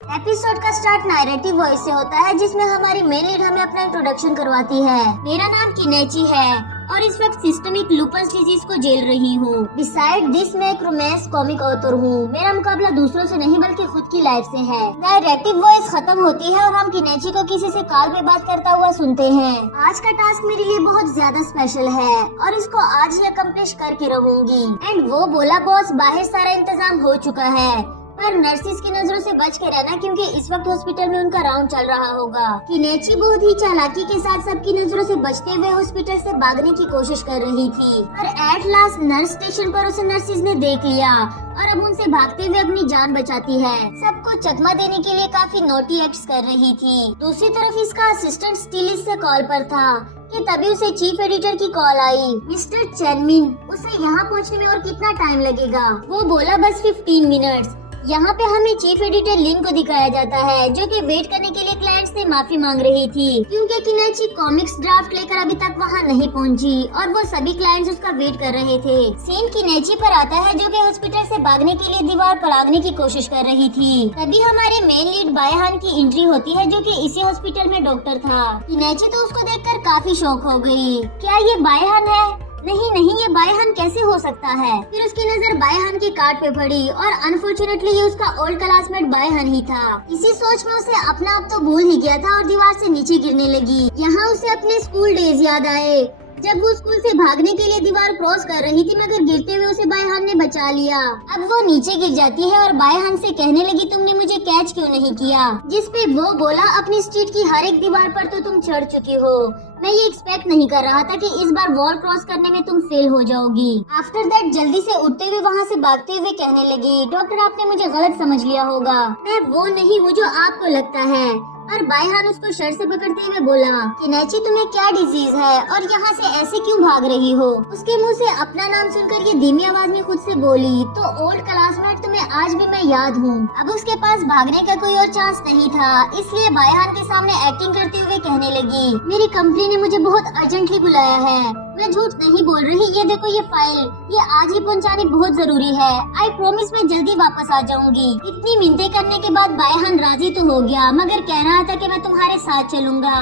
Episode का start narrative voice से होता है, जिसमें हमारी मेन लीड हमें अपना इंट्रोडक्शन करवाती है। मेरा नाम किनेची है और इस वक्त सिस्टमिक लूपस डिजीज को झेल रही हूँ। बिसाइड दिस मैं एक रोमांस कॉमिक ऑथर हूँ। मेरा मुकाबला दूसरों से नहीं बल्कि खुद की लाइफ से है। नैरेटिव वॉइस खत्म होती है और हम किनेची को किसी से कॉल पे बात करता हुआ सुनते हैं। आज का टास्क मेरे लिए बहुत ज्यादा स्पेशल है और इसको आज ही अकम्प्लिश करके रहूंगी। एंड वो बोला, बॉस बाहर सारा इंतजाम हो चुका है पर नर्सिस की नजरों से बच के रहना, क्योंकि इस वक्त हॉस्पिटल में उनका राउंड चल रहा होगा। किनेची बहुत ही चालाकी के साथ सबकी नजरों से बचते हुए हॉस्पिटल से भागने की कोशिश कर रही थी, पर एट लास्ट नर्स स्टेशन पर उसे नर्सिस ने देख लिया और अब उनसे भागते हुए अपनी जान बचाती है। सबको चकमा देने के लिए काफी नोटी एक्ट्स कर रही थी। दूसरी तरफ इसका असिस्टेंट स्टिल इससे कॉल पर था कि तभी उसे चीफ एडिटर की कॉल आई। मिस्टर चैनमिन, उसे यहाँ पहुँचने में और कितना टाइम लगेगा? वो बोला, बस 15 मिनट्स। यहाँ पे हमें चीफ एडिटर लिन को दिखाया जाता है, जो कि वेट करने के लिए क्लाइंट से माफी मांग रही थी, क्योंकि किनेची कॉमिक्स ड्राफ्ट लेकर अभी तक वहाँ नहीं पहुँची और वो सभी क्लाइंट्स उसका वेट कर रहे थे। सीन किनेची पर आता है, जो कि हॉस्पिटल से भागने के लिए दीवार पर भागने की कोशिश कर रही थी। तभी हमारे मेन लीड बायहान की एंट्री होती है, जो कि इसी हॉस्पिटल में डॉक्टर था। किनेची तो उसको देखकर काफी शॉक हो गई। क्या ये बायहान है? नहीं, ये बायहान कैसे हो सकता है? फिर उसकी नजर बायहान के कार्ड पे पड़ी और अनफॉर्चुनेटली ये उसका ओल्ड क्लासमेट बायहान ही था। इसी सोच में उसे अपना आप तो भूल ही गया था और दीवार से नीचे गिरने लगी। यहाँ उसे अपने स्कूल डेज याद आए, जब वो स्कूल से भागने के लिए दीवार क्रॉस कर रही थी, मगर गिरते हुए उसे बायहान ने बचा लिया। अब वो नीचे गिर जाती है और बायहान से कहने लगी, तुमने मुझे कैच क्यों नहीं किया? जिस पे वो बोला, अपनी स्ट्रीट की हर एक दीवार पर तो तुम चढ़ चुकी हो। मैं ये एक्सपेक्ट नहीं कर रहा था कि इस बार वॉल क्रॉस करने में तुम फेल हो जाओगी। आफ्टर दैट जल्दी से उठते हुए वहाँ से भागते हुए कहने लगी, डॉक्टर आपने मुझे गलत समझ लिया होगा, मैं वो नहीं हूँ जो आपको लगता है। और बायहान उसको शर्ट से पकड़ते हुए बोला, किनेची तुम्हें क्या डिजीज है और यहाँ से ऐसे क्यों भाग रही हो? उसके मुंह से अपना नाम सुनकर ये धीमी आवाज में खुद से बोली, तो ओल्ड क्लासमेट तुम्हें आज भी मैं याद हूँ। अब उसके पास भागने का कोई और चांस नहीं था, इसलिए बायहान के सामने एक्टिंग करते हुए कहने लगी, मेरी कंपनी ने मुझे बहुत अर्जेंटली बुलाया है, मैं झूठ नहीं बोल रही। ये देखो ये फाइल, ये आज ही पहुंचानी बहुत जरूरी है। आई प्रॉमिस मैं जल्दी वापस आ जाऊंगी। इतनी मिन्नतें करने के बाद बायहान राजी तो हो गया, मगर कह रहा था कि मैं तुम्हारे साथ चलूंगा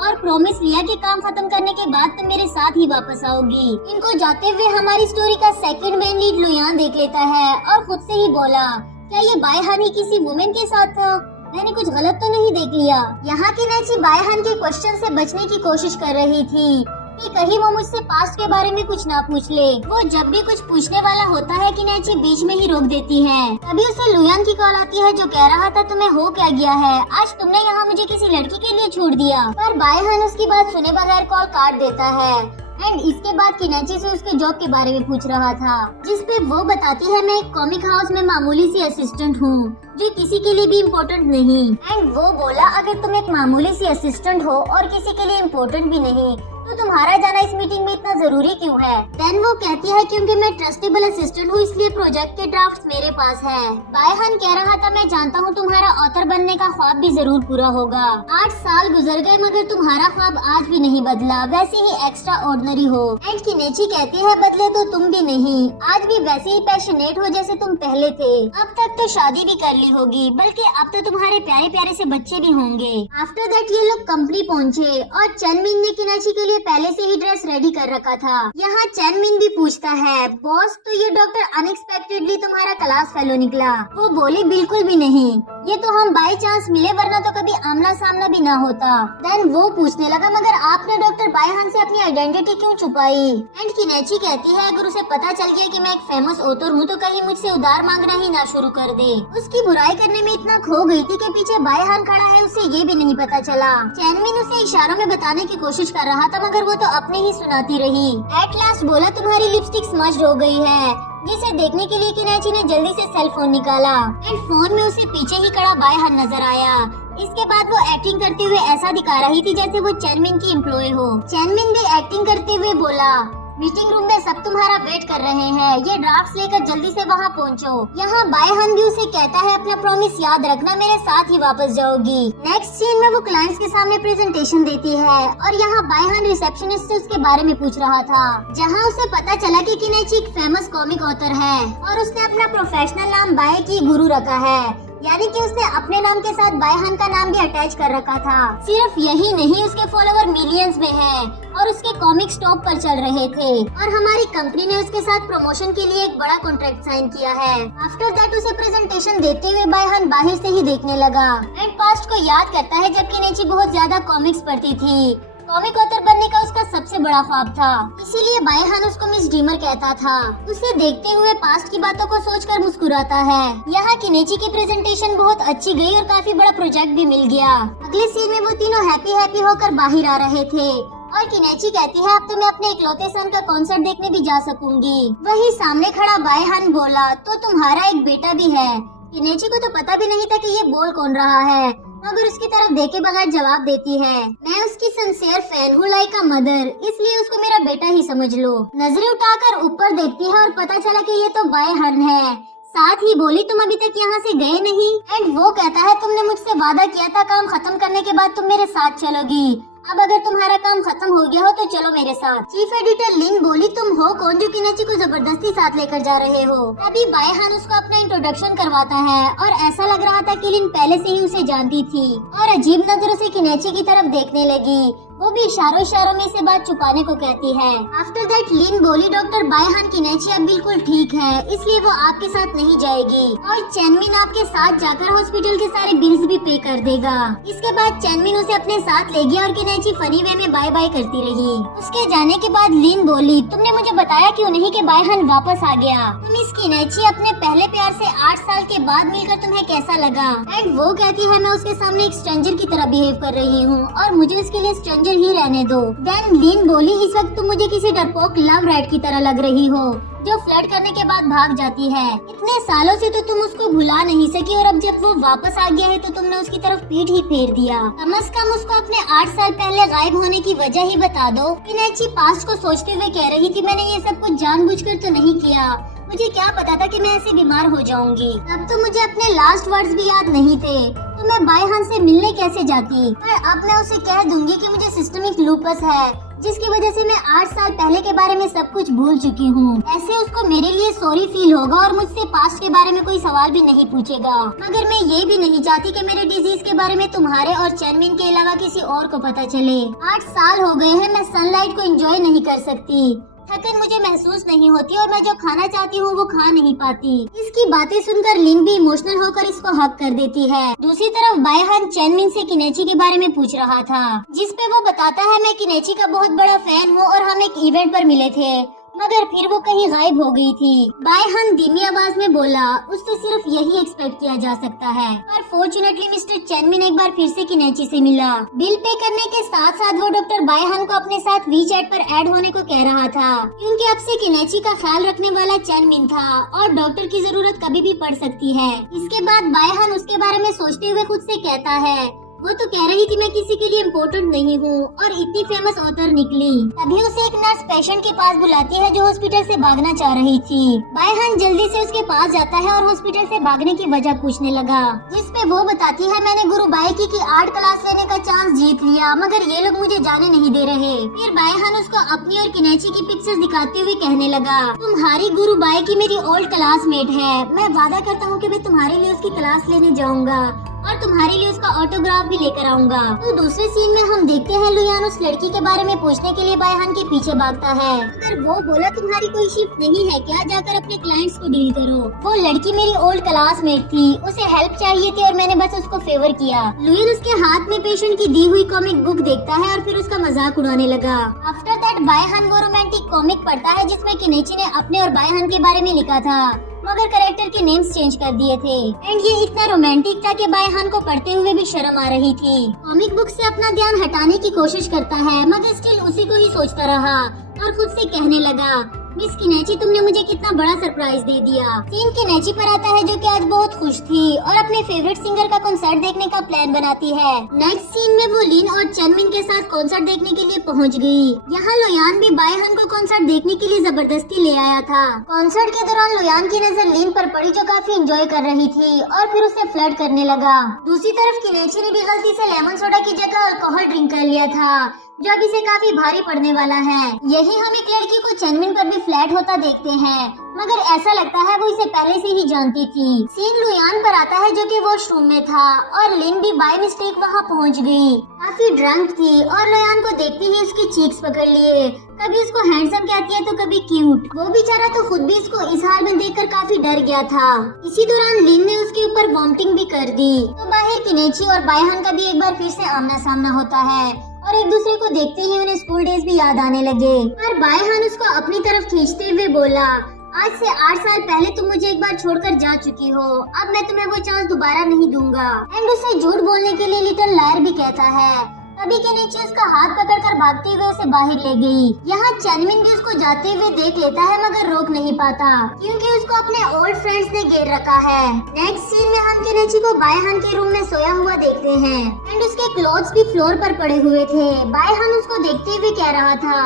और प्रॉमिस लिया कि काम खत्म करने के बाद तुम मेरे साथ ही वापस आओगी। इनको जाते हुए हमारी स्टोरी का सेकंड मेन लीड लुयान देख लेता है और खुद से ही बोला, क्या ये बायहान ही किसी वुमेन के साथ था? मैंने कुछ गलत तो नहीं देख लिया? यहाँ किनेची बायहान के क्वेश्चन से बचने की कोशिश कर रही थी कि कहीं वो मुझसे पास्ट के बारे में कुछ ना पूछ ले। वो जब भी कुछ पूछने वाला होता है, किनेची बीच में ही रोक देती है। तभी उसे लुयान की कॉल आती है, जो कह रहा था, तुम्हें हो क्या गया है? आज तुमने यहाँ मुझे किसी लड़की के लिए छोड़ दिया। पर बायहान उसकी बात सुने बगैर कॉल काट देता है। एंड इसके बाद किनेची से उसके जॉब के बारे में पूछ रहा था, जिस पे वो बताती है, मैं एक कॉमिक हाउस में मामूली सी असिस्टेंट हूँ, जो किसी के लिए भी इम्पोर्टेंट नहीं। एंड वो बोला, अगर तुम एक मामूली सी असिस्टेंट हो और किसी के लिए इम्पोर्टेंट भी नहीं, तो तुम्हारा जाना इस मीटिंग में इतना जरूरी क्यों है? देन वो कहती है, क्योंकि मैं ट्रस्टेबल असिस्टेंट हूँ, इसलिए प्रोजेक्ट के ड्राफ्ट्स मेरे पास है। बायहान कह रहा था, मैं जानता हूँ तुम्हारा ऑथर बनने का ख्वाब भी जरूर पूरा होगा। 8 साल गुजर गए मगर तुम्हारा ख्वाब आज भी नहीं बदला, वैसे ही एक्स्ट्रा ऑर्डिनरी हो। एंड किनेची कहती है, बदले तो तुम भी नहीं, आज भी वैसे ही पैशनेट हो जैसे तुम पहले थे। अब तक तो शादी भी कर ली होगी, बल्कि अब तो तुम्हारे प्यारे प्यारे से बच्चे भी होंगे। आफ्टर दैट ये लोग कंपनी पहुँचे और चैनमिन ने किनेची के लिए पहले से ही ड्रेस रेडी कर रखा था। यहाँ चैनमिन भी पूछता है, बॉस तो ये डॉक्टर अनएक्सपेक्टेडली तुम्हारा क्लास फेलो निकला? वो बोली, बिल्कुल भी नहीं, ये तो हम बाई चांस मिले, वरना तो कभी आमना सामना भी ना होता। देन वो पूछने लगा, मगर आपने डॉक्टर बायहान से अपनी आइडेंटिटी क्यों छुपाई? एंड किनेची कहती है, अगर उसे पता चल गया कि मैं एक फेमस ऑथर हूँ, तो कहीं मुझसे उधार मांगना ही ना शुरू कर दे। उसकी बुराई करने में इतना खो गई थी कि पीछे बायहान खड़ा है, उसे ये भी नहीं पता चला। चैनमिन उसे इशारों में बताने की कोशिश कर रहा था, मगर वो तो अपने ही सुनाती रही। एट लास्ट बोला, तुम्हारी लिपस्टिक स्मज्ड हो गई है, जिसे देखने के लिए किनेची ने जल्दी से सेल फोन निकाला। एंड फोन में उसे पीछे ही खड़ा बायहान नजर आया। इसके बाद वो एक्टिंग करते हुए ऐसा दिखा रही थी जैसे वो चैनमिन की एम्प्लॉय हो। चैनमिन भी एक्टिंग करते हुए बोला, मीटिंग रूम में सब तुम्हारा वेट कर रहे हैं, ये ड्राफ्ट्स लेकर जल्दी से वहाँ पहुँचो। यहाँ बायहान भी उसे कहता है, अपना प्रॉमिस याद रखना, मेरे साथ ही वापस जाओगी। नेक्स्ट सीन में वो क्लाइंट्स के सामने प्रेजेंटेशन देती है और यहाँ बायहान रिसेप्शनिस्ट से उसके बारे में पूछ रहा था, जहाँ उसे पता चला कि किनेची एक फेमस कॉमिक ऑथर है और उसने अपना प्रोफेशनल नाम बाय की गुरु रखा है। यानी कि उसने अपने नाम के साथ बायहान का नाम भी अटैच कर रखा था। सिर्फ यही नहीं, उसके फॉलोवर मिलियंस में हैं और उसके कॉमिक्स टॉप पर चल रहे थे और हमारी कंपनी ने उसके साथ प्रमोशन के लिए एक बड़ा कॉन्ट्रैक्ट साइन किया है। आफ्टर दैट उसे प्रेजेंटेशन देते हुए बायहान बाहर से ही देखने लगा एंड पास्ट को याद करता है जब किनेची बहुत ज्यादा कॉमिक्स पढ़ती थी। कॉमिक ऑथर बनने का उसका सबसे बड़ा ख्वाब था, इसीलिए बायहान उसको मिस ड्रीमर कहता था। उसे देखते हुए पास्ट की बातों को सोचकर मुस्कुराता है। यहाँ किनेची की प्रेजेंटेशन बहुत अच्छी गई और काफी बड़ा प्रोजेक्ट भी मिल गया। अगले सीन में वो तीनों हैप्पी होकर बाहर आ रहे थे और किनेची कहती है अब तो मैं अपने इकलौते सन का कॉन्सर्ट देखने भी जा सकूंगी। वही सामने खड़ा बायहान बोला तो तुम्हारा एक बेटा भी है। किनेची को तो पता भी नहीं था कि ये बोल कौन रहा है, मगर उसकी तरफ देखे बगैर जवाब देती है मैं उसकी सिंसियर फैन हूँ लाइक अ मदर, इसलिए उसको मेरा बेटा ही समझ लो। नजरें उठाकर ऊपर देखती है और पता चला कि ये तो बायहान है। साथ ही बोली तुम अभी तक यहाँ से गए नहीं एंड वो कहता है तुमने मुझसे वादा किया था काम खत्म करने के बाद तुम मेरे साथ चलोगी। अब अगर तुम्हारा काम खत्म हो गया हो तो चलो मेरे साथ। चीफ एडिटर लिन बोली तुम हो कौन जो किनेची को जबरदस्ती साथ लेकर जा रहे हो। तभी बायहान उसको अपना इंट्रोडक्शन करवाता है और ऐसा लग रहा था कि लिन पहले से ही उसे जानती थी और अजीब नजरों से किनेची की तरफ देखने लगी। वो भी इशारों में से बात छुपाने को कहती है। आफ्टर दैट लिन बोली डॉक्टर बायहान किनेची अब बिल्कुल ठीक है, इसलिए वो आपके साथ नहीं जाएगी और चैनमिन आपके साथ जाकर हॉस्पिटल के सारे बिल्स भी पे कर देगा। इसके बाद चैनमिन उसे अपने साथ ले गया और किनेची फनी वे में बाय बाय करती रही। उसके जाने के बाद लिन बोली तुमने मुझे बताया क्यों नहीं कि बायहान वापस आ गया। तुम इस किनेची अपने पहले प्यार से 8 साल के बाद मिलकर तुम्हें कैसा लगा। एंड वो कहती है मैं उसके सामने एक स्ट्रेंजर की तरह बिहेव कर रही हूँ और मुझे उसके लिए स्ट्रेंजर ही रहने दो। देन लिन बोली इस वक्त तुम मुझे किसी डरपोक लव राइट की तरह लग रही हो जो फ्लर्ट करने के बाद भाग जाती है। इतने सालों से तो तुम उसको भुला नहीं सकी और अब जब वो वापस आ गया है तो तुमने उसकी तरफ पीठ ही फेर दिया। कम से कम उसको अपने 8 साल पहले गायब होने की वजह ही बता दो। किनेची पास्ट को सोचते हुए कह रही थी मैंने ये सब कुछ जानबूझकर तो नहीं किया, मुझे क्या पता था कि मैं ऐसे बीमार हो जाऊंगी। तब तो मुझे अपने लास्ट वर्ड्स भी याद नहीं थे तो मैं बायहान से मिलने कैसे जाती। पर अब मैं उसे कह दूंगी कि मुझे सिस्टमिक लूपस है जिसकी वजह से मैं 8 साल पहले के बारे में सब कुछ भूल चुकी हूँ। ऐसे उसको मेरे लिए सॉरी फील होगा और मुझसे पास्ट के बारे में कोई सवाल भी नहीं पूछेगा। मगर मैं ये भी नहीं चाहती कि मेरे डिजीज के बारे में तुम्हारे और चैनमिन के अलावा किसी और को पता चले। 8 साल हो गए हैं मैं सनलाइट को एंजॉय नहीं कर सकती, थकन मुझे महसूस नहीं होती और मैं जो खाना चाहती हूँ वो खा नहीं पाती। इसकी बातें सुनकर लिन भी इमोशनल होकर इसको हक कर देती है। दूसरी तरफ बायहान चैनमिन से किनेची के बारे में पूछ रहा था जिस पे वो बताता है मैं किनेची का बहुत बड़ा फैन हूँ और हम एक इवेंट पर मिले थे मगर फिर वो कहीं गायब हो गई थी। बायहान धीमी आवाज में बोला उससे सिर्फ यही एक्सपेक्ट किया जा सकता है। पर फॉर्चुनेटली मिस्टर चैनमिन एक बार फिर से किनेची से मिला। बिल पे करने के साथ साथ वो डॉक्टर बायहान को अपने साथ वीचैट पर ऐड होने को कह रहा था क्योंकि अब से किनेची का ख्याल रखने वाला चैनमिन था और डॉक्टर की जरूरत कभी भी पड़ सकती है। इसके बाद बायहान उसके बारे में सोचते हुए खुद से कहता है वो तो कह रही थी मैं किसी के लिए इम्पोर्टेंट नहीं हूँ और इतनी फेमस ऑथर निकली। तभी उसे एक नर्स पेशेंट के पास बुलाती है जो हॉस्पिटल से भागना चाह रही थी। बायहान जल्दी से उसके पास जाता है और हॉस्पिटल से भागने की वजह पूछने लगा जिस पे वो बताती है मैंने गुरु बाइकी की आर्ट क्लास लेने का चांस जीत लिया मगर ये लोग मुझे जाने नहीं दे रहे। फिर बायहान उसको अपनी और किनेची की पिक्चर्स दिखाते हुए कहने लगा तुम्हारी गुरु बाइकी मेरी ओल्ड क्लासमेट है, मैं वादा करता हूँ कि मैं तुम्हारे लिए उसकी क्लास लेने जाऊंगा और तुम्हारे लिए उसका ऑटोग्राफ भी लेकर आऊंगा। तो दूसरे सीन में हम देखते हैं लुयान उस लड़की के बारे में पूछने के लिए बायहान के पीछे भागता है मगर वो बोला तुम्हारी कोई शिफ्ट नहीं है क्या, जाकर अपने क्लाइंट्स को डील करो। वो लड़की मेरी ओल्ड क्लासमेट थी, उसे हेल्प चाहिए थी और मैंने बस उसको फेवर किया। लुयान उसके हाथ में पेशेंट की दी हुई कॉमिक बुक देखता है और फिर उसका मजाक उड़ाने लगा। आफ्टर दैट बायहान वो रोमांटिक कॉमिक पढ़ता है जिसमें किनेची ने अपने और बायहान के बारे में लिखा था मगर कैरेक्टर के नेम्स चेंज कर दिए थे एंड ये इतना रोमांटिक था कि बायहान को पढ़ते हुए भी शर्म आ रही थी। कॉमिक बुक से अपना ध्यान हटाने की कोशिश करता है मगर स्टिल उसी को ही सोचता रहा और खुद से कहने लगा मिस किनेची तुमने मुझे कितना बड़ा सरप्राइज दे दिया। सीन किनेची पर आता है जो कि आज बहुत खुश थी और अपने फेवरेट सिंगर का कॉन्सर्ट देखने का प्लान बनाती है। नेक्स्ट सीन में वो लिन और चैनमिन के साथ कॉन्सर्ट देखने के लिए पहुंच गई। यहाँ लुयान भी बायहान को कॉन्सर्ट देखने के लिए जबरदस्ती ले आया था। कॉन्सर्ट के दौरान लुयान की नजर लिन पर पड़ी जो काफी एंजॉय कर रही थी और फिर उससे फ्लर्ट करने लगा। दूसरी तरफ किनेची ने भी गलती से लेमन सोडा की जगह अल्कोहल ड्रिंक कर लिया था। जो अब इसे काफी भारी पड़ने वाला है। यही हम एक लड़की को चेनमिन पर भी फ्लैट होता देखते हैं, मगर ऐसा लगता है वो इसे पहले से ही जानती थी। सीन लुयान पर आता है जो कि वॉशरूम में था और लिन भी बाय मिस्टेक वहाँ पहुँच गई। काफी ड्रंक थी और लुयान को देखते ही उसकी चीक्स पकड़ लिए। कभी उसको हैंडसम कहती है तो कभी क्यूट। वो बेचारा तो खुद भी इसको इस हाल में देखकर काफी डर गया था। इसी दौरान लिन ने उसके ऊपर वॉमिटिंग भी कर दी। तो बाहर किनेची और बायहान का भी एक बार फिर से आमना सामना होता है और एक दूसरे को देखते ही उन्हें स्कूल डेज भी याद आने लगे। और बायहान उसको अपनी तरफ खींचते हुए बोला, आज से 8 साल पहले तुम मुझे एक बार छोड़कर जा चुकी हो, अब मैं तुम्हें वो चांस दोबारा नहीं दूंगा। एंड उसे झूठ बोलने के लिए लिटिल लायर भी कहता है। तभी के नीचे उसका हाथ पकड़कर भागते हुए उसे बाहर ले गई। यहाँ चेनमिन भी उसको जाते हुए देख लेता है मगर रोक नहीं पाता क्योंकि उसको अपने ओल्ड फ्रेंड्स ने घेर रखा है। नेक्स्ट सीन में हम केनेची को बायहान के रूम में सोया हुआ देखते हैं एंड उसके क्लोथ्स भी फ्लोर पर पड़े हुए थे। बायहान उसको देखते हुए कह रहा था,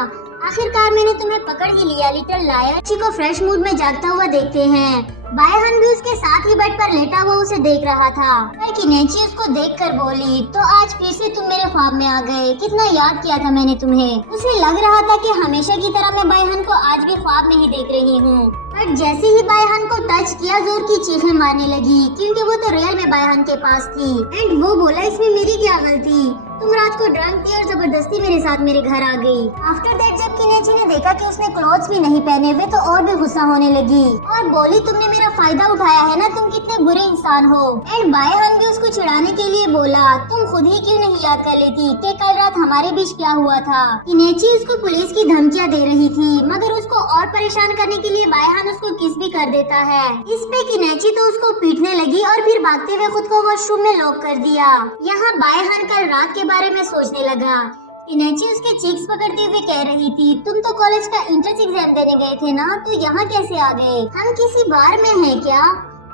आखिरकार मैंने तुम्हें पकड़ ही लिया लिटिल लायर। केनेची को फ्रेश मूड में जागता हुआ देखते हैं। बायहान भी उसके साथ ही बेड पर लेटा हुआ उसे देख रहा था। पर किनेची उसको देखकर बोली, तो आज फिर से तुम मेरे ख्वाब में आ गए, कितना याद किया था मैंने तुम्हें। उसे लग रहा था कि हमेशा की तरह मैं बायहान को आज भी ख्वाब में ही देख रही हूँ। पर जैसे ही बायहान को टच किया जोर की चीखें मारने लगी क्योंकि वो तो रियल में बायहान के पास थी। एंड वो बोला, इसमें मेरी क्या गलती, तुम रात को ड्रंक थी और जबरदस्ती मेरे साथ मेरे घर आ गई। आफ्टर दैट जब किनेची ने देखा कि उसने क्लोथ्स भी नहीं पहने हुए तो और भी गुस्सा होने लगी और बोली, तुमने मेरा फायदा उठाया है ना, तुम कितने बुरे इंसान हो। एंड बायहान भी उसको चिढ़ाने के लिए बोला, तुम खुद ही क्यों नहीं याद कर लेती कि कल रात हमारे बीच क्या हुआ था। किनेची उसको पुलिस की धमकियाँ दे रही थी मगर उसको और परेशान करने के लिए बायहान उसको किस भी कर देता है। इस पे किनेची तो उसको पीटने लगी और फिर भागते हुए खुद को वॉशरूम में लॉक कर दिया। यहाँ बायहान कल रात के बारे में सोचने लगा। किनेची उसके चीक्स पकड़ते हुए कह रही थी, तुम तो कॉलेज का एंट्रेंस एग्जाम देने गए थे ना, तो यहाँ कैसे आ गए? हम किसी बार में हैं क्या?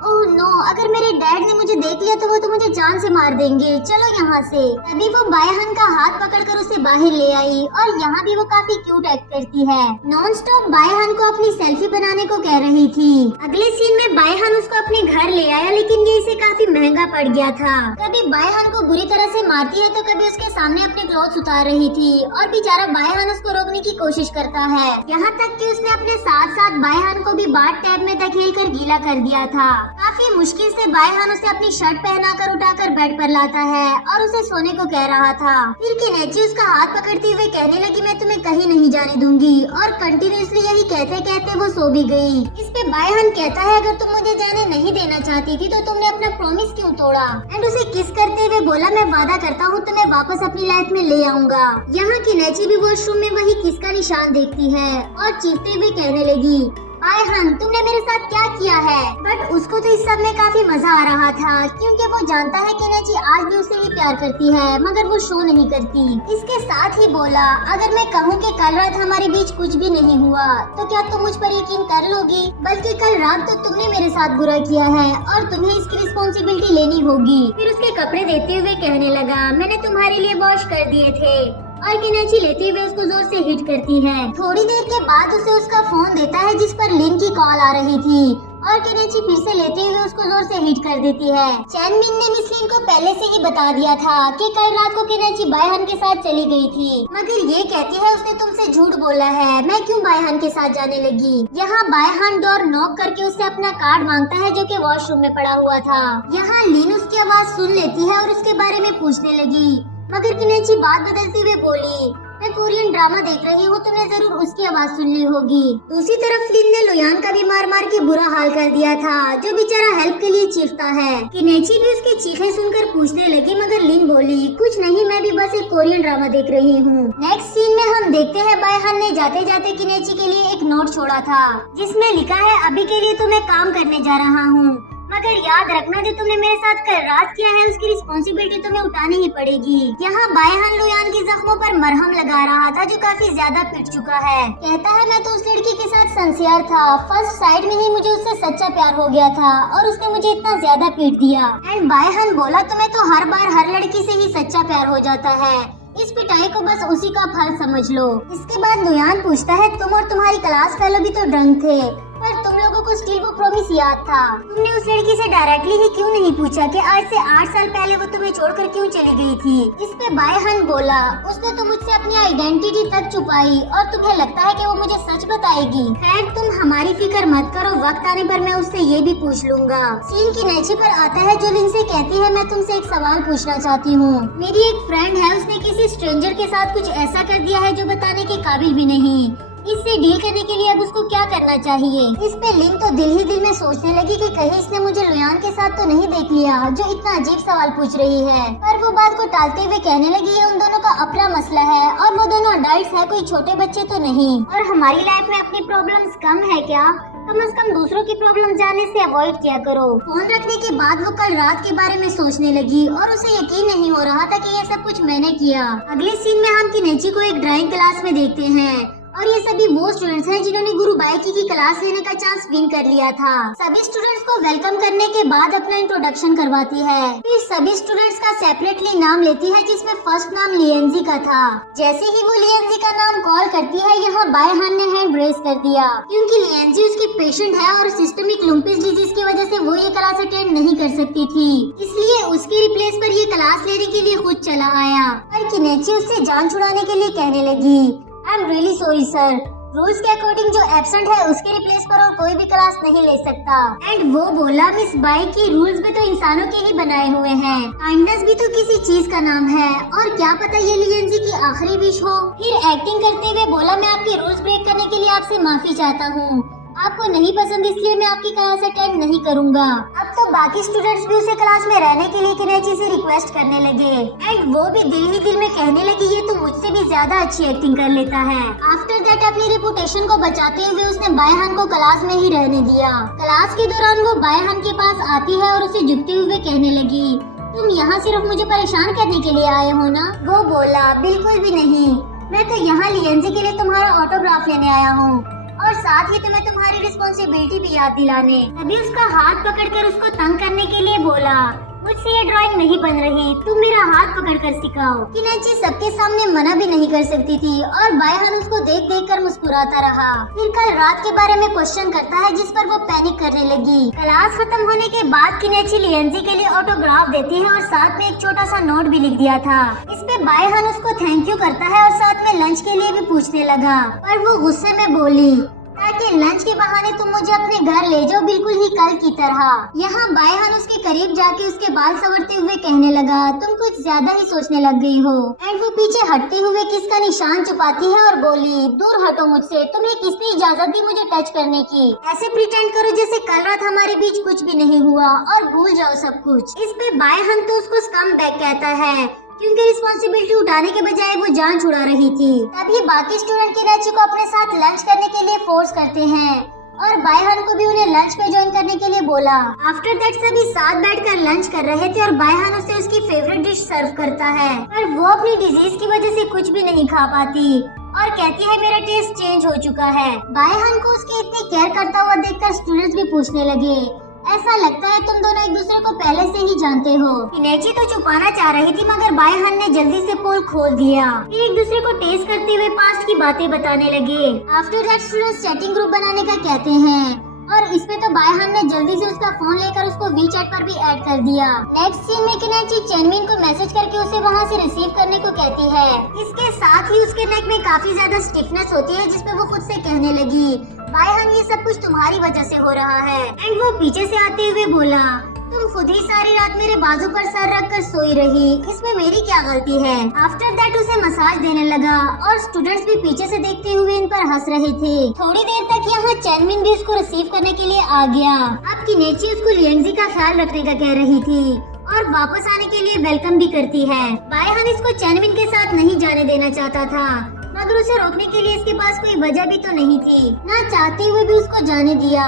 ओह नो, अगर मेरे डैड ने मुझे देख लिया तो वो तो मुझे जान से मार देंगे, चलो यहाँ से। तभी वो बायहान का हाथ पकड़कर उसे बाहर ले आई और यहाँ भी वो काफी क्यूट एक्ट करती है। नॉन स्टॉप बायहान को अपनी सेल्फी बनाने को कह रही थी। अगले सीन में बायहान उसको अपने घर ले आया लेकिन ये इसे काफी महंगा पड़ गया था। कभी बायहान को बुरी तरह से मारती है तो कभी उसके सामने अपने क्लोथ्स उतार रही थी और बेचारा बायहान उसको रोकने की कोशिश करता है। यहाँ तक कि उसने अपने साथ साथ बायहान को भी बाथ टैब में धकेल कर गीला कर दिया था। काफी मुश्किल से बायहान उसे अपनी शर्ट पहनाकर उठाकर बेड पर लाता है और उसे सोने को कह रहा था। फिर किनेची उसका हाथ पकड़ते हुए कहने लगी, मैं तुम्हें कहीं नहीं जाने दूंगी, और कंटिन्यूअसली यही कहते कहते वो सो भी गई। इस पे बायहान कहता है, अगर तुम मुझे जाने नहीं देना चाहती थी तो तुमने अपना प्रॉमिस क्यों तोड़ा? एंड उसे किस करते हुए बोला, मैं वादा करता हूँ तुम्हें वापस अपनी लाइफ में ले आऊंगा। यहाँ किनेची भी वॉशरूम में वही किस का निशान देखती है और चीखते हुए कहने लगी, बायहान तुमने मेरे साथ क्या किया है? बट उसको तो इस सब में काफी मजा आ रहा था क्योंकि वो जानता है कि किनेची आज भी उसे ही प्यार करती है मगर वो शो नहीं करती। इसके साथ ही बोला, अगर मैं कहूँ कि कल रात हमारे बीच कुछ भी नहीं हुआ तो क्या तुम मुझ पर यकीन कर लोगी? बल्कि कल रात तो तुमने मेरे साथ बुरा किया है और तुम्हें इसकी रिस्पॉन्सिबिलिटी लेनी होगी। फिर उसके कपड़े देते हुए कहने लगा, मैंने तुम्हारे लिए वॉश कर दिए थे, और किनेची लेते हुए उसको जोर से हिट करती है। थोड़ी देर के बाद उसे उसका फोन देता है जिस पर लिन की कॉल आ रही थी और किनेची फिर से लेते हुए उसको जोर से हिट कर देती है। चेनमिन ने मिस लिन को पहले से ही बता दिया था कि कल रात को किनेची बायहान के साथ चली गई थी, मगर ये कहती है उसने तुमसे झूठ बोला है, मैं क्यों बायहान के साथ जाने लगी। यहाँ बायहान डोर नॉक करके उससे अपना कार्ड मांगता है जो कि वॉशरूम में पड़ा हुआ था। यहाँ लिन उसकी आवाज सुन लेती है और उसके बारे में पूछने लगी, मगर किनेची बात बदलते हुए बोली, मैं कोरियन ड्रामा देख रही हूँ, तुमने जरूर उसकी आवाज सुन ली होगी। दूसरी तरफ लिन ने लुयान का भी मार मार के बुरा हाल कर दिया था जो बेचारा हेल्प के लिए चीखता है। किनेची भी उसकी चीखें सुनकर पूछने लगी मगर लिन बोली, कुछ नहीं, मैं भी बस एक कोरियन ड्रामा देख रही हूँ। नेक्स्ट सीन में हम देखते हैं बायहान ने जाते जाते किनेची के लिए एक नोट छोड़ा था जिसमें लिखा है, अभी के लिए तो मैं काम करने जा रहा हूँ, मगर याद रखना जो तुमने मेरे साथ कल रात किया है उसकी रिस्पॉन्सिबिलिटी तुम्हें उठानी ही पड़ेगी। यहाँ बायहान लुयान की जख्मों पर मरहम लगा रहा था जो काफी ज्यादा पिट चुका है। कहता है, मैं तो उस लड़की के साथ सिंसियर था, फर्स्ट साइड में ही मुझे उससे सच्चा प्यार हो गया था और उसने मुझे इतना ज्यादा पीट दिया। एंड बायहान बोला, तुम्हें तो हर बार हर लड़की से ही सच्चा प्यार हो जाता है, इस पिटाई को बस उसी का फल समझ लो। इसके बाद लुयान पूछता है, तुम और तुम्हारी क्लास फेलो भी तो ड्रंक थे, पर तुम तुम लोगों को स्टिल वो प्रॉमिस याद था। तुमने उस लड़की से डायरेक्टली ही क्यों नहीं पूछा कि आज से 8 साल पहले वो तुम्हें छोड़कर क्यों चली गई थी? इस पे बायहान बोला, उसने तो मुझसे अपनी आइडेंटिटी तक छुपाई और तुम्हें लगता है कि वो मुझे सच बताएगी? खैर तुम हमारी फिक्र मत करो, वक्त आने पर मैं उससे ये भी पूछ लूंगा। सीन किनेची पर आता है जो लिन से कहती है, मैं तुमसे एक सवाल पूछना चाहती हूँ। मेरी एक फ्रेंड है, उसने किसी स्ट्रेंजर के साथ कुछ ऐसा कर दिया है जो बताने के काबिल भी नहीं। इससे डील करने के लिए अब उसको क्या करना चाहिए? इस पे लिन तो दिल ही दिल में सोचने लगी कि कहीं इसने मुझे लुयान के साथ तो नहीं देख लिया जो इतना अजीब सवाल पूछ रही है। पर वो बात को टालते हुए कहने लगी, ये उन दोनों का अपना मसला है और वो दोनों अडल्ट है, कोई छोटे बच्चे तो नहीं। और हमारी लाइफ में अपनी प्रॉब्लम्स कम है क्या? कम से कम दूसरों की प्रॉब्लम जानने से अवॉइड किया करो। फोन रखने के बाद वो कल रात के बारे में सोचने लगी और उसे यकीन नहीं हो रहा था कि ये सब कुछ मैंने किया। अगले सीन में हम किनेची को एक ड्राइंग क्लास में देखते हैं और ये सभी वो स्टूडेंट्स हैं जिन्होंने गुरु बाइकी की क्लास लेने का चांस विन कर लिया था। सभी स्टूडेंट्स को वेलकम करने के बाद अपना इंट्रोडक्शन करवाती है, फिर सभी स्टूडेंट्स का सेपरेटली नाम लेती है जिसमें फर्स्ट नाम लिएंजी का था। जैसे ही वो लिएंजी का नाम कॉल करती है, यहाँ बायहान ने हैंड रेज कर दिया क्योंकि लिएंजी उसकी पेशेंट है और सिस्टमिक लुम्पिस डिजीज की वजह से वो ये क्लास अटेंड नहीं कर सकती थी, इसलिए उसके रिप्लेस पर ये क्लास लेने के लिए खुद चला आया। पर किनेची उससे जान छुड़ाने के लिए कहने लगी, I am really sorry sir, rules के अकॉर्डिंग जो एब्सेंट है उसके रिप्लेस पर और कोई भी क्लास नहीं ले सकता। एंड वो बोला, मिस बाई की रूल्स भी तो इंसानों के ही बनाए हुए हैं, काइंडनेस भी तो किसी चीज का नाम है और क्या पता ये लिएंजी की आखिरी विश हो। फिर एक्टिंग करते हुए बोला, मैं आपके रूल्स ब्रेक करने के लिए आपसे माफी चाहता हूँ, आपको नहीं पसंद इसलिए मैं आपकी क्लास अटेंड नहीं करूंगा। अब तो बाकी स्टूडेंट्स भी उसे क्लास में रहने के लिए किनेची से रिक्वेस्ट करने लगे एंड वो भी दिल ही दिल में कहने लगी, ये तो मुझसे भी ज्यादा अच्छी एक्टिंग कर लेता है। आफ्टर दैट अपनी रेपुटेशन को बचाते हुए उसने बायहान को क्लास में ही रहने दिया। क्लास के दौरान वो बायहान के पास आती है और उसे झुकते हुए कहने लगी, तुम यहाँ सिर्फ मुझे परेशान करने के लिए आए हो ना? वो बोला, बिल्कुल भी नहीं, मैं तो यहाँ लिएंजी के लिए तुम्हारा ऑटोग्राफ लेने आया हूँ और साथ ही तुम्हें तुम्हारी रिस्पॉन्सिबिलिटी भी याद दिलाने। अभी उसका हाथ पकड़कर उसको तंग करने के लिए बोला, मुझसे ये ड्राइंग नहीं बन रही, तुम मेरा हाथ पकड़कर सिखाओ। किनेची सबके सामने मना भी नहीं कर सकती थी और बायहान उसको देख देख कर मुस्कुराता रहा। फिर कल रात के बारे में क्वेश्चन करता है जिस पर वो पैनिक करने लगी। क्लास खत्म होने के बाद किनेची लिएंजी के लिए ऑटोग्राफ देती है और साथ में एक छोटा सा नोट भी लिख दिया था। इस पे बायहान उसको थैंक यू करता है और साथ में लंच के लिए भी पूछने लगा, पर वो गुस्से में बोली, ताकि लंच के बहाने तुम मुझे अपने घर ले जाओ, बिल्कुल ही कल की तरह। यहाँ बायहान उसके करीब जाके उसके बाल संवरते हुए कहने लगा, तुम कुछ ज्यादा ही सोचने लग गई हो। एंड वो पीछे हटते हुए किस का निशान छुपाती है और बोली, दूर हटो मुझसे, तुम्हें किसने इजाजत दी मुझे टच करने की? ऐसे प्रिटेंड करो जैसे कल रात हमारे बीच कुछ भी नहीं हुआ और भूल जाओ सब कुछ। इस पे बायहान तो उसको स्कम बैग कहता है क्योंकि रिस्पॉन्सिबिलिटी उठाने के बजाय वो जान छुड़ा रही थी। तभी बाकी स्टूडेंट किनेची को अपने साथ लंच करने के लिए फोर्स करते हैं और बायहान को भी उन्हें लंच पे ज्वाइन करने के लिए बोला। आफ्टर दैट सभी साथ बैठकर लंच कर रहे थे और बायहान उसे उसकी फेवरेट डिश सर्व करता है, पर वो अपनी डिजीज की वजह से कुछ भी नहीं खा पाती और कहती है मेरा टेस्ट चेंज हो चुका है। बायहान को उसकी इतनी केयर करता हुआ देखकर स्टूडेंट्स भी पूछने लगे, ऐसा लगता है तुम दोनों एक दूसरे को पहले से ही जानते हो। किनेची तो छुपाना चाह रही थी मगर बायहान ने जल्दी से पोल खोल दिया। फिर एक दूसरे को टेस्ट करते हुए पास्ट की बातें बताने लगे। After that students chatting group बनाने का कहते हैं और इसमें तो बायहान ने जल्दी से उसका फोन लेकर उसको वीचैट पर भी ऐड कर दिया। नेक्स्ट सीन में किनेची चेनमिन को मैसेज करके उसे वहाँ से रिसीव करने को कहती है। इसके साथ ही उसके नेक में काफी ज्यादा स्टिफनेस होती है जिसपे वो खुद से कहने लगी, बायहान ये सब कुछ तुम्हारी वजह से हो रहा है। एंड वो पीछे से आते हुए बोला, तुम खुद ही सारी रात मेरे बाजू पर सर रख कर सोई रही, इसमें मेरी क्या गलती है? आफ्टर दैट उसे मसाज देने लगा और स्टूडेंट्स भी पीछे से देखते हुए इन पर हंस रहे थे। थोड़ी देर तक यहाँ चेनमिन भी उसको रिसीव करने के लिए आ गया। अब किनेची उसको लिएंजी का ख्याल रखने का कह रही थी और वापस आने के लिए वेलकम भी करती है। बायहान इसको चेनमिन के साथ नहीं जाने देना चाहता था मगर उसे रोकने के लिए इसके पास कोई वजह भी तो नहीं थी, ना चाहते हुए भी उसको जाने दिया।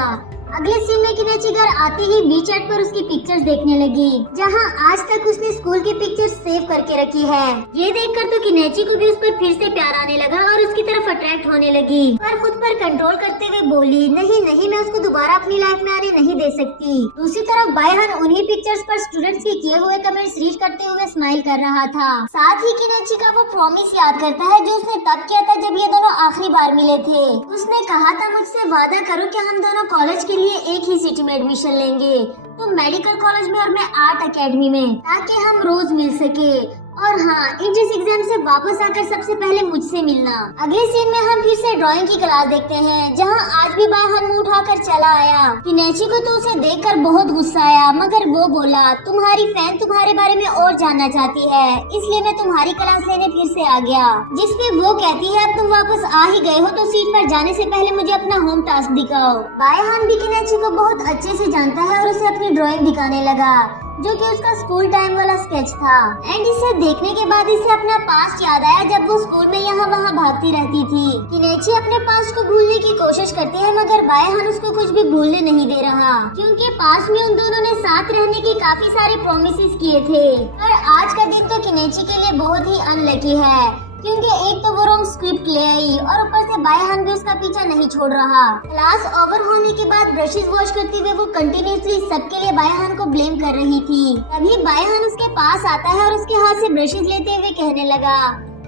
अगले सीन में किनेची घर आते ही वीचैट पर उसकी पिक्चर्स देखने लगी जहां आज तक उसने स्कूल की पिक्चर सेव करके रखी है। ये देखकर तो किनेची को भी उस पर फिर से प्यार आने लगा और उसकी तरफ अट्रैक्ट होने लगी, पर खुद पर कंट्रोल करते हुए बोली, नहीं नहीं, मैं उसको दोबारा अपनी लाइफ में आने नहीं दे सकती। दूसरी तरफ बायहान उन्हीं पिक्चर्स पर स्टूडेंट्स के किए हुए कमेंट्स रीड करते हुए स्माइल कर रहा था। साथ ही किनेची का वो प्रॉमिस याद करता है जो उसने तब किया था जब ये दोनों आखिरी बार मिले थे। उसने कहा था, मुझसे वादा करो कि हम दोनों कॉलेज के लिए एक ही सिटी में एडमिशन लेंगे, तुम मेडिकल कॉलेज में और मैं आर्ट एकेडमी में, ताकि हम रोज मिल सके। और हाँ, इंट्रेंस एग्जाम से वापस आकर सबसे पहले मुझसे मिलना। अगले सीन में हम फिर से ड्राइंग की क्लास देखते हैं, जहाँ आज भी बायहान मुंह उठाकर चला आया। किनेची को तो उसे देखकर बहुत गुस्सा आया, मगर वो बोला, तुम्हारी फैन तुम्हारे बारे में और जानना चाहती है, इसलिए मैं तुम्हारी क्लास लेने फिर से आ गया। जिसपे वो कहती है, अब तुम वापस आ ही गए हो तो सीट पर जाने से पहले मुझे अपना होम टास्क दिखाओ। बायहान भी किनेची को बहुत अच्छे से जानता है और उसे अपनी ड्राइंग दिखाने लगा, जो कि उसका स्कूल टाइम वाला स्केच था। एंड इसे देखने के बाद इसे अपना पास्ट याद आया, जब वो स्कूल में यहाँ वहाँ भागती रहती थी। किनेची अपने पास्ट को भूलने की कोशिश करती है, मगर बायहान उसको कुछ भी भूलने नहीं दे रहा, क्योंकि पास्ट में उन दोनों ने साथ रहने की काफी सारे प्रॉमिसेस किए थे। पर आज का दिन तो किनेची के लिए बहुत ही अनलकी है, क्योंकि एक तो वो रॉन्ग स्क्रिप्ट ले आई और ऊपर से बायहान भी उसका पीछा नहीं छोड़ रहा। क्लास ओवर होने के बाद ब्रशेस वॉश करते हुए वो कंटिन्यूसली सबके लिए बायहान को ब्लेम कर रही थी। तभी बायहान उसके पास आता है और उसके हाथ से ब्रशेस लेते हुए कहने लगा,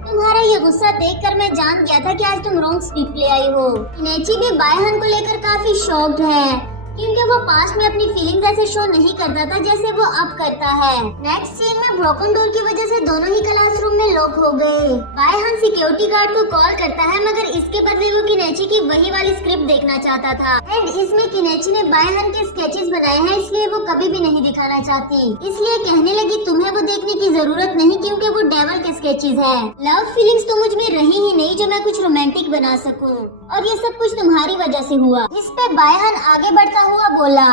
तुम्हारा ये गुस्सा देखकर मैं जान गया था कि आज तुम रॉन्ग स्क्रिप्ट ले आई हो। किनेची भी बायहान को लेकर काफी शॉक्ड है, क्योंकि वो पास्ट में अपनी फीलिंग्स ऐसे शो नहीं करता था जैसे वो अब करता है। नेक्स्ट सीन में ब्रोकन डोर की वजह से दोनों ही क्लासरूम में लॉक हो गए। बायहान सिक्योरिटी गार्ड को कॉल करता है, मगर इसके बदले वो किनेची की वही वाली स्क्रिप्ट देखना चाहता था। एंड इसमें किनेची ने बायहान के स्केचेस बनाए हैं, इसलिए वो कभी भी नहीं दिखाना चाहती। इसलिए कहने लगी, तुम्हें वो देखने की जरूरत नहीं, क्योंकि वो डेविल के स्केचेस है। लव फीलिंग्स तो मुझ में रही ही नहीं जो मैं कुछ रोमांटिक बना सकूं, और ये सब कुछ तुम्हारी वजह से हुआ। इस पे बायहान आगे बढ़ता हुआ बोला,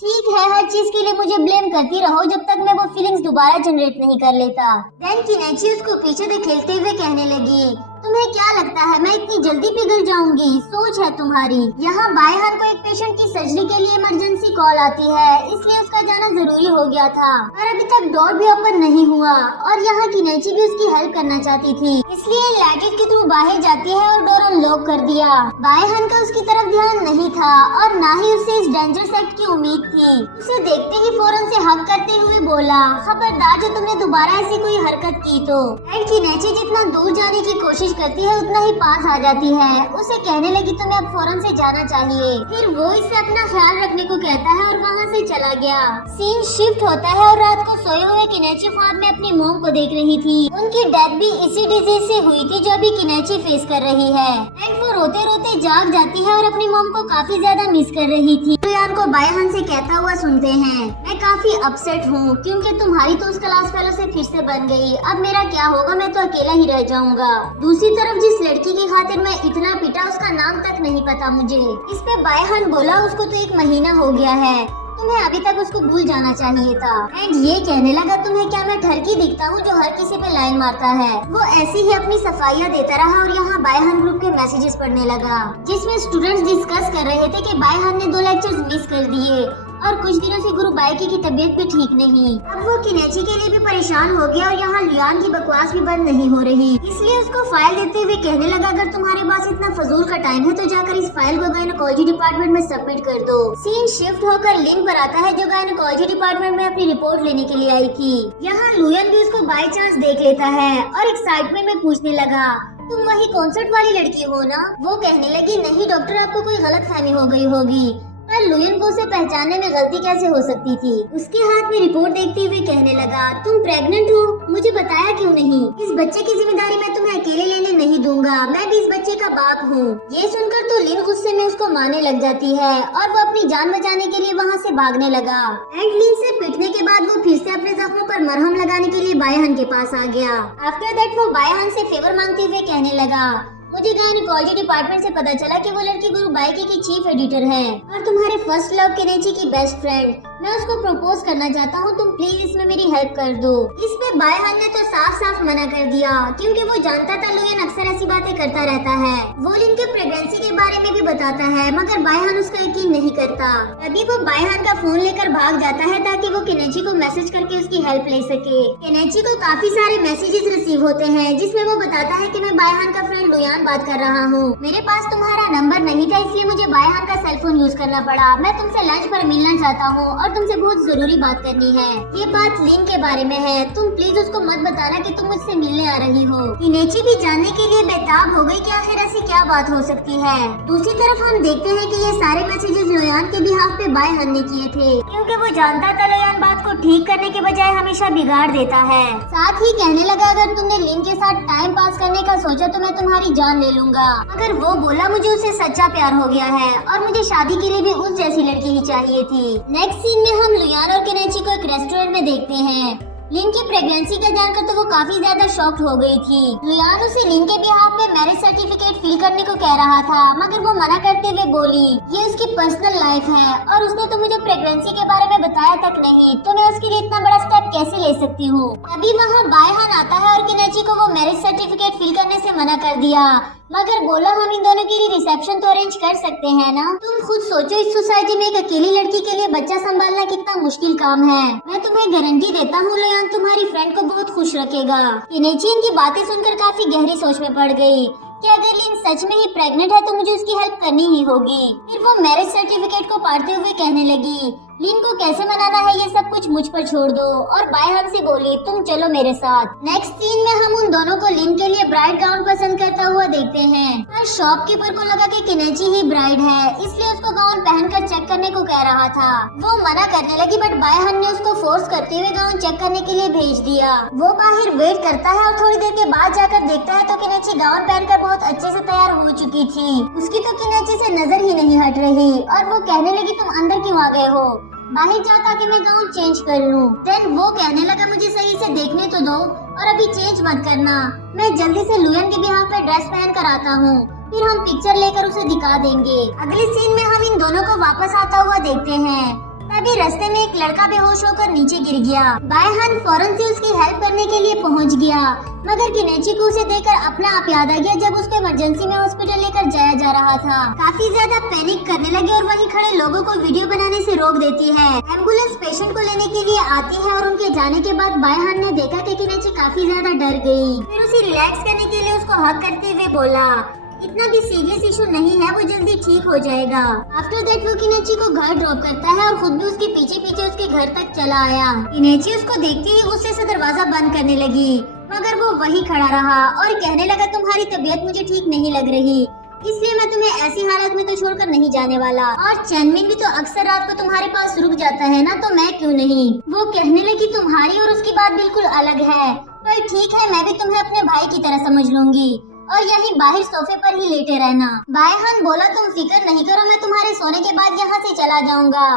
ठीक है, हर चीज के लिए मुझे ब्लेम करती रहो जब तक मैं वो फीलिंग्स दोबारा जनरेट नहीं कर लेता। देन किनेची उसको पीछे धकेलते हुए कहने लगी, तुम्हें क्या लगता है मैं इतनी जल्दी पिघल जाऊंगी? सोच है तुम्हारी। यहाँ बायहान को एक पेशेंट की सर्जरी के लिए इमरजेंसी कॉल आती है, इसलिए उसका जाना जरूरी हो गया था, और अभी तक डोर भी ओपन नहीं हुआ, और यहाँ किनेची भी उसकी हेल्प करना चाहती थी, इसलिए लैजेट के थ्रू बाहर जाती है और डोर अनलॉक कर दिया। बायहान का उसकी तरफ ध्यान नहीं था और न ही उसे इस डेंजरस एक्ट की उम्मीद थी। उसे देखते ही फौरन से हक करते हुए बोला, खबरदार जो तुमने दोबारा ऐसी कोई हरकत की तो। एंड किनेची जितना दूर जाने की कोशिश करती है उतना ही पास आ जाती है। उसे कहने लगी, तुम्हें अब फौरन से जाना चाहिए। फिर वो इससे अपना ख्याल रखने को कहता है और वहाँ से चला गया। सीन शिफ्ट होता है और रात को सोए हुए किनेची ख्वाब में अपनी मॉम को देख रही थी। उनकी डेथ भी इसी डिजीज से हुई थी जो अभी किनेची फेस कर रही है। एंड वो रोते रोते जाग जाती है और अपनी मॉम को काफी ज्यादा मिस कर रही थी। तो यार को बायहान से कहता हुआ सुनते हैं, मैं काफी अपसेट हूँ, क्योंकि तुम्हारी तो उस क्लास फेलो से फिर से बन गई। अब मेरा क्या होगा? मैं तो अकेला ही रह जाऊंगा। दूसरी तरफ जिस लड़की की खातिर मैं इतना पिटा, उसका नाम तक नहीं पता मुझे। इस पे बायहान बोला, उसको तो 1 महीना हो गया है, तुम्हें अभी तक उसको भूल जाना चाहिए था। एंड ये कहने लगा, तुम्हें क्या मैं ठरकी दिखता हूँ जो हर किसी पे लाइन मारता है? वो ऐसी ही अपनी सफाइयाँ देता रहा और यहाँ बायहान ग्रुप के मैसेजेस पढ़ने लगा, जिसमें स्टूडेंट्स डिस्कस कर रहे थे कि बायहान ने 2 लेक्चर्स मिस कर दिए और कुछ दिनों से गुरु बाइकी की तबीयत भी ठीक नहीं। अब वो किनेची के लिए भी परेशान हो गया और यहाँ लियान की बकवास भी बंद नहीं हो रही, इसलिए उसको फाइल देते हुए कहने लगा, अगर तुम्हारे पास इतना फजूल का टाइम है तो जाकर इस फाइल को गायनोकोलॉजी डिपार्टमेंट में सबमिट कर दो। सीन शिफ्ट होकर लिन पर आता है, जो गायनोकोलॉजी डिपार्टमेंट में अपनी रिपोर्ट लेने के लिए आई थी। यहाँ लुयन भी उसको बाय चांस देख लेता है और एक्साइटमेंट में पूछने लगा, तुम वही कॉन्सर्ट वाली लड़की हो ना? वो कहने लगी, नहीं डॉक्टर, आपको कोई गलतफहमी हो गई होगी। पर लुयन को उसे पहचानने में गलती कैसे हो सकती थी? उसके हाथ में रिपोर्ट देखते हुए कहने लगा, तुम प्रेग्नेंट हो? मुझे बताया क्यों नहीं? इस बच्चे की जिम्मेदारी मैं तुम्हें अकेले लेने नहीं दूंगा, मैं भी इस बच्चे का बाप हूँ। ये सुनकर तो लिन गुस्से में उसको मारने लग जाती है और वो अपनी जान बचाने के लिए वहाँ से भागने लगा। एंड लिन से पिटने के बाद वो फिर से अपने जख्मों पर मरहम लगाने के लिए बायहान के पास आ गया। आफ्टर दैट वो बायहान से फेवर मांगते हुए कहने लगा, मुझे गायनोकोलॉजी डिपार्टमेंट से पता चला कि वो लड़की गुरु बाइकी की चीफ एडिटर है और तुम्हारे फर्स्ट लव किनेची की बेस्ट फ्रेंड मैं उसको प्रपोज करना चाहता हूँ, तुम प्लीज इसमें मेरी हेल्प कर दो। इस पे बायहान ने तो साफ साफ मना कर दिया क्योंकि वो जानता था लुयान अक्सर ऐसी बातें करता रहता है। वो लिन के प्रेगनेंसी के बारे में भी बताता है मगर बायहान उसका यकीन नहीं करता। तभी वो बायहान का फोन लेकर भाग जाता है ताकि वो केनेची को मैसेज करके उसकी हेल्प ले सके। केनेची को काफी सारे मैसेजेस रिसीव होते हैं जिसमें वो बताता है कि मैं बायहान का फ्रेंड लुयान बात कर रहा हूँ। मेरे पास तुम्हारा नंबर नहीं था इसलिए मुझे बायहान का सेल फोन यूज करना पड़ा। मैं तुमसे लंच पर मिलना चाहता हूँ और तुमसे बहुत जरूरी बात करनी है। ये बात लिन के बारे में है, तुम प्लीज उसको मत बताना कि तुम मुझसे मिलने आ रही हो। केनेची भी जानने के लिए बेताब हो गई कि आखिर ऐसी क्या बात हो सकती है। दूसरी तरफ हम देखते हैं कि ये सारे मैसेजेस लुयान के बिहाफ पे बायहान ने किए थे क्योंकि वो जानता था लुयान बात को ठीक करने के बजाय हमेशा बिगाड़ देता है। साथ ही कहने लगा अगर तुमने लिन के साथ टाइम पास करने का सोचा तो मैं तुम्हारी जान ले लूंगा। मगर वो बोला मुझे उससे सच्चा प्यार हो गया है और मुझे शादी के लिए भी उस जैसी लड़की ही चाहिए थी। नेक्स्ट सीन में हम लुयान और केनेची को एक रेस्टोरेंट में देखते हैं। लिन की प्रेगनेंसी का जानकर तो वो काफी ज्यादा शॉक्ड हो गई थी। लुयान उसे लिन के बिहाफ पे मैरिज सर्टिफिकेट फिल करने को कह रहा था मगर वो मना करते हुए बोली ये उसकी पर्सनल लाइफ है और उसने तो मुझे प्रेगनेंसी के बारे में बताया तक नहीं, तो मैं उसके लिए इतना बड़ा स्टेप कैसे ले सकती हूँ। अभी वहाँ बायहान आता है और केनेची को वो मैरिज सर्टिफिकेट फिल करने से मना कर दिया मगर बोला हम इन दोनों के लिए रिसेप्शन तो अरेंज कर सकते हैं ना। तुम खुद सोचो इस सोसाइटी में एक अकेली लड़की के लिए बच्चा संभालना कितना मुश्किल काम है। मैं तुम्हें गारंटी देता हूँ लुयान तुम्हारी फ्रेंड को बहुत खुश रखेगा। केनेची इनकी बातें सुनकर काफी गहरी सोच में पड़ गई कि अगर लिन सच में ही प्रेग्नेंट है तो मुझे उसकी हेल्प करनी ही होगी। फिर वो मैरिज सर्टिफिकेट को पाड़ते हुए कहने लगी लिन को कैसे मनाना है ये सब कुछ मुझ पर छोड़ दो और बायहान से बोली तुम चलो मेरे साथ। नेक्स्ट सीन में हम उन दोनों को लिन के लिए ब्राइड गाउन पसंद करता हुआ देखते हैं। पर शॉपकीपर को लगा कि केनेची ही ब्राइड है इसलिए उसको गाउन पहनकर चेक करने को कह रहा था। वो मना करने लगी बट बायहान ने उसको फोर्स करते हुए गाउन चेक करने के लिए भेज दिया। वो बाहर वेट करता है और थोड़ी देर के बाद जाकर देखता है तो केनेची गाउन पहनकर बहुत अच्छे से तैयार हो चुकी थी। उसकी तो केनेची से नजर ही नहीं हट रही और वो कहने लगी तुम अंदर क्यों आ गए हो, बाहर जा ताकि मैं गाउन चेंज कर लूं। देन वो कहने लगा मुझे सही से देखने तो दो और अभी चेंज मत करना, मैं जल्दी से लुयान के बिहाफ पे ड्रेस पहन कर आता हूँ, फिर हम पिक्चर लेकर उसे दिखा देंगे। अगले सीन में हम इन दोनों को वापस आता हुआ देखते हैं। तभी रास्ते में एक लड़का बेहोश होकर नीचे गिर गया। बायहान फौरन से उसकी हेल्प करने के लिए पहुंच गया मगर केनेची को उसे देखकर अपना आप याद आ गया जब उसको इमरजेंसी में हॉस्पिटल लेकर जाया जा रहा था। काफी ज्यादा पैनिक करने लगे और वहीं खड़े लोगों को वीडियो बनाने से रोक देती है। एम्बुलेंस पेशेंट को लेने के लिए आती है और उनके जाने के बाद बायहान ने देखा कि केनेची काफी ज्यादा डर गई। फिर उसे रिलैक्स करने के लिए उसको हक करते हुए बोला इतना भी सीरियस इशू नहीं है, वो जल्दी ठीक हो जाएगा। आफ्टर दैट वो केनेची को घर ड्रॉप करता है और खुद भी उसके पीछे पीछे उसके घर तक चला आया। केनेची उसको देखते ही गुस्से से दरवाजा बंद करने लगी मगर वो वहीं खड़ा रहा और कहने लगा तुम्हारी तबीयत मुझे ठीक नहीं लग रही इसलिए मैं तुम्हें ऐसी हालत में तो छोड़कर नहीं जाने वाला, और चैनमिन भी तो अक्सर रात को तुम्हारे पास रुक जाता है ना, तो मैं क्यों नहीं। वो कहने लगी तुम्हारी और उसकी बात बिल्कुल अलग है, पर ठीक है मैं भी तुम्हें अपने भाई की तरह समझ लूंगी और यही बाहर सोफे पर ही लेटे रहना। बायहान बोला तुम फिक्र नहीं करो, मैं तुम्हारे सोने के बाद यहाँ से चला जाऊंगा।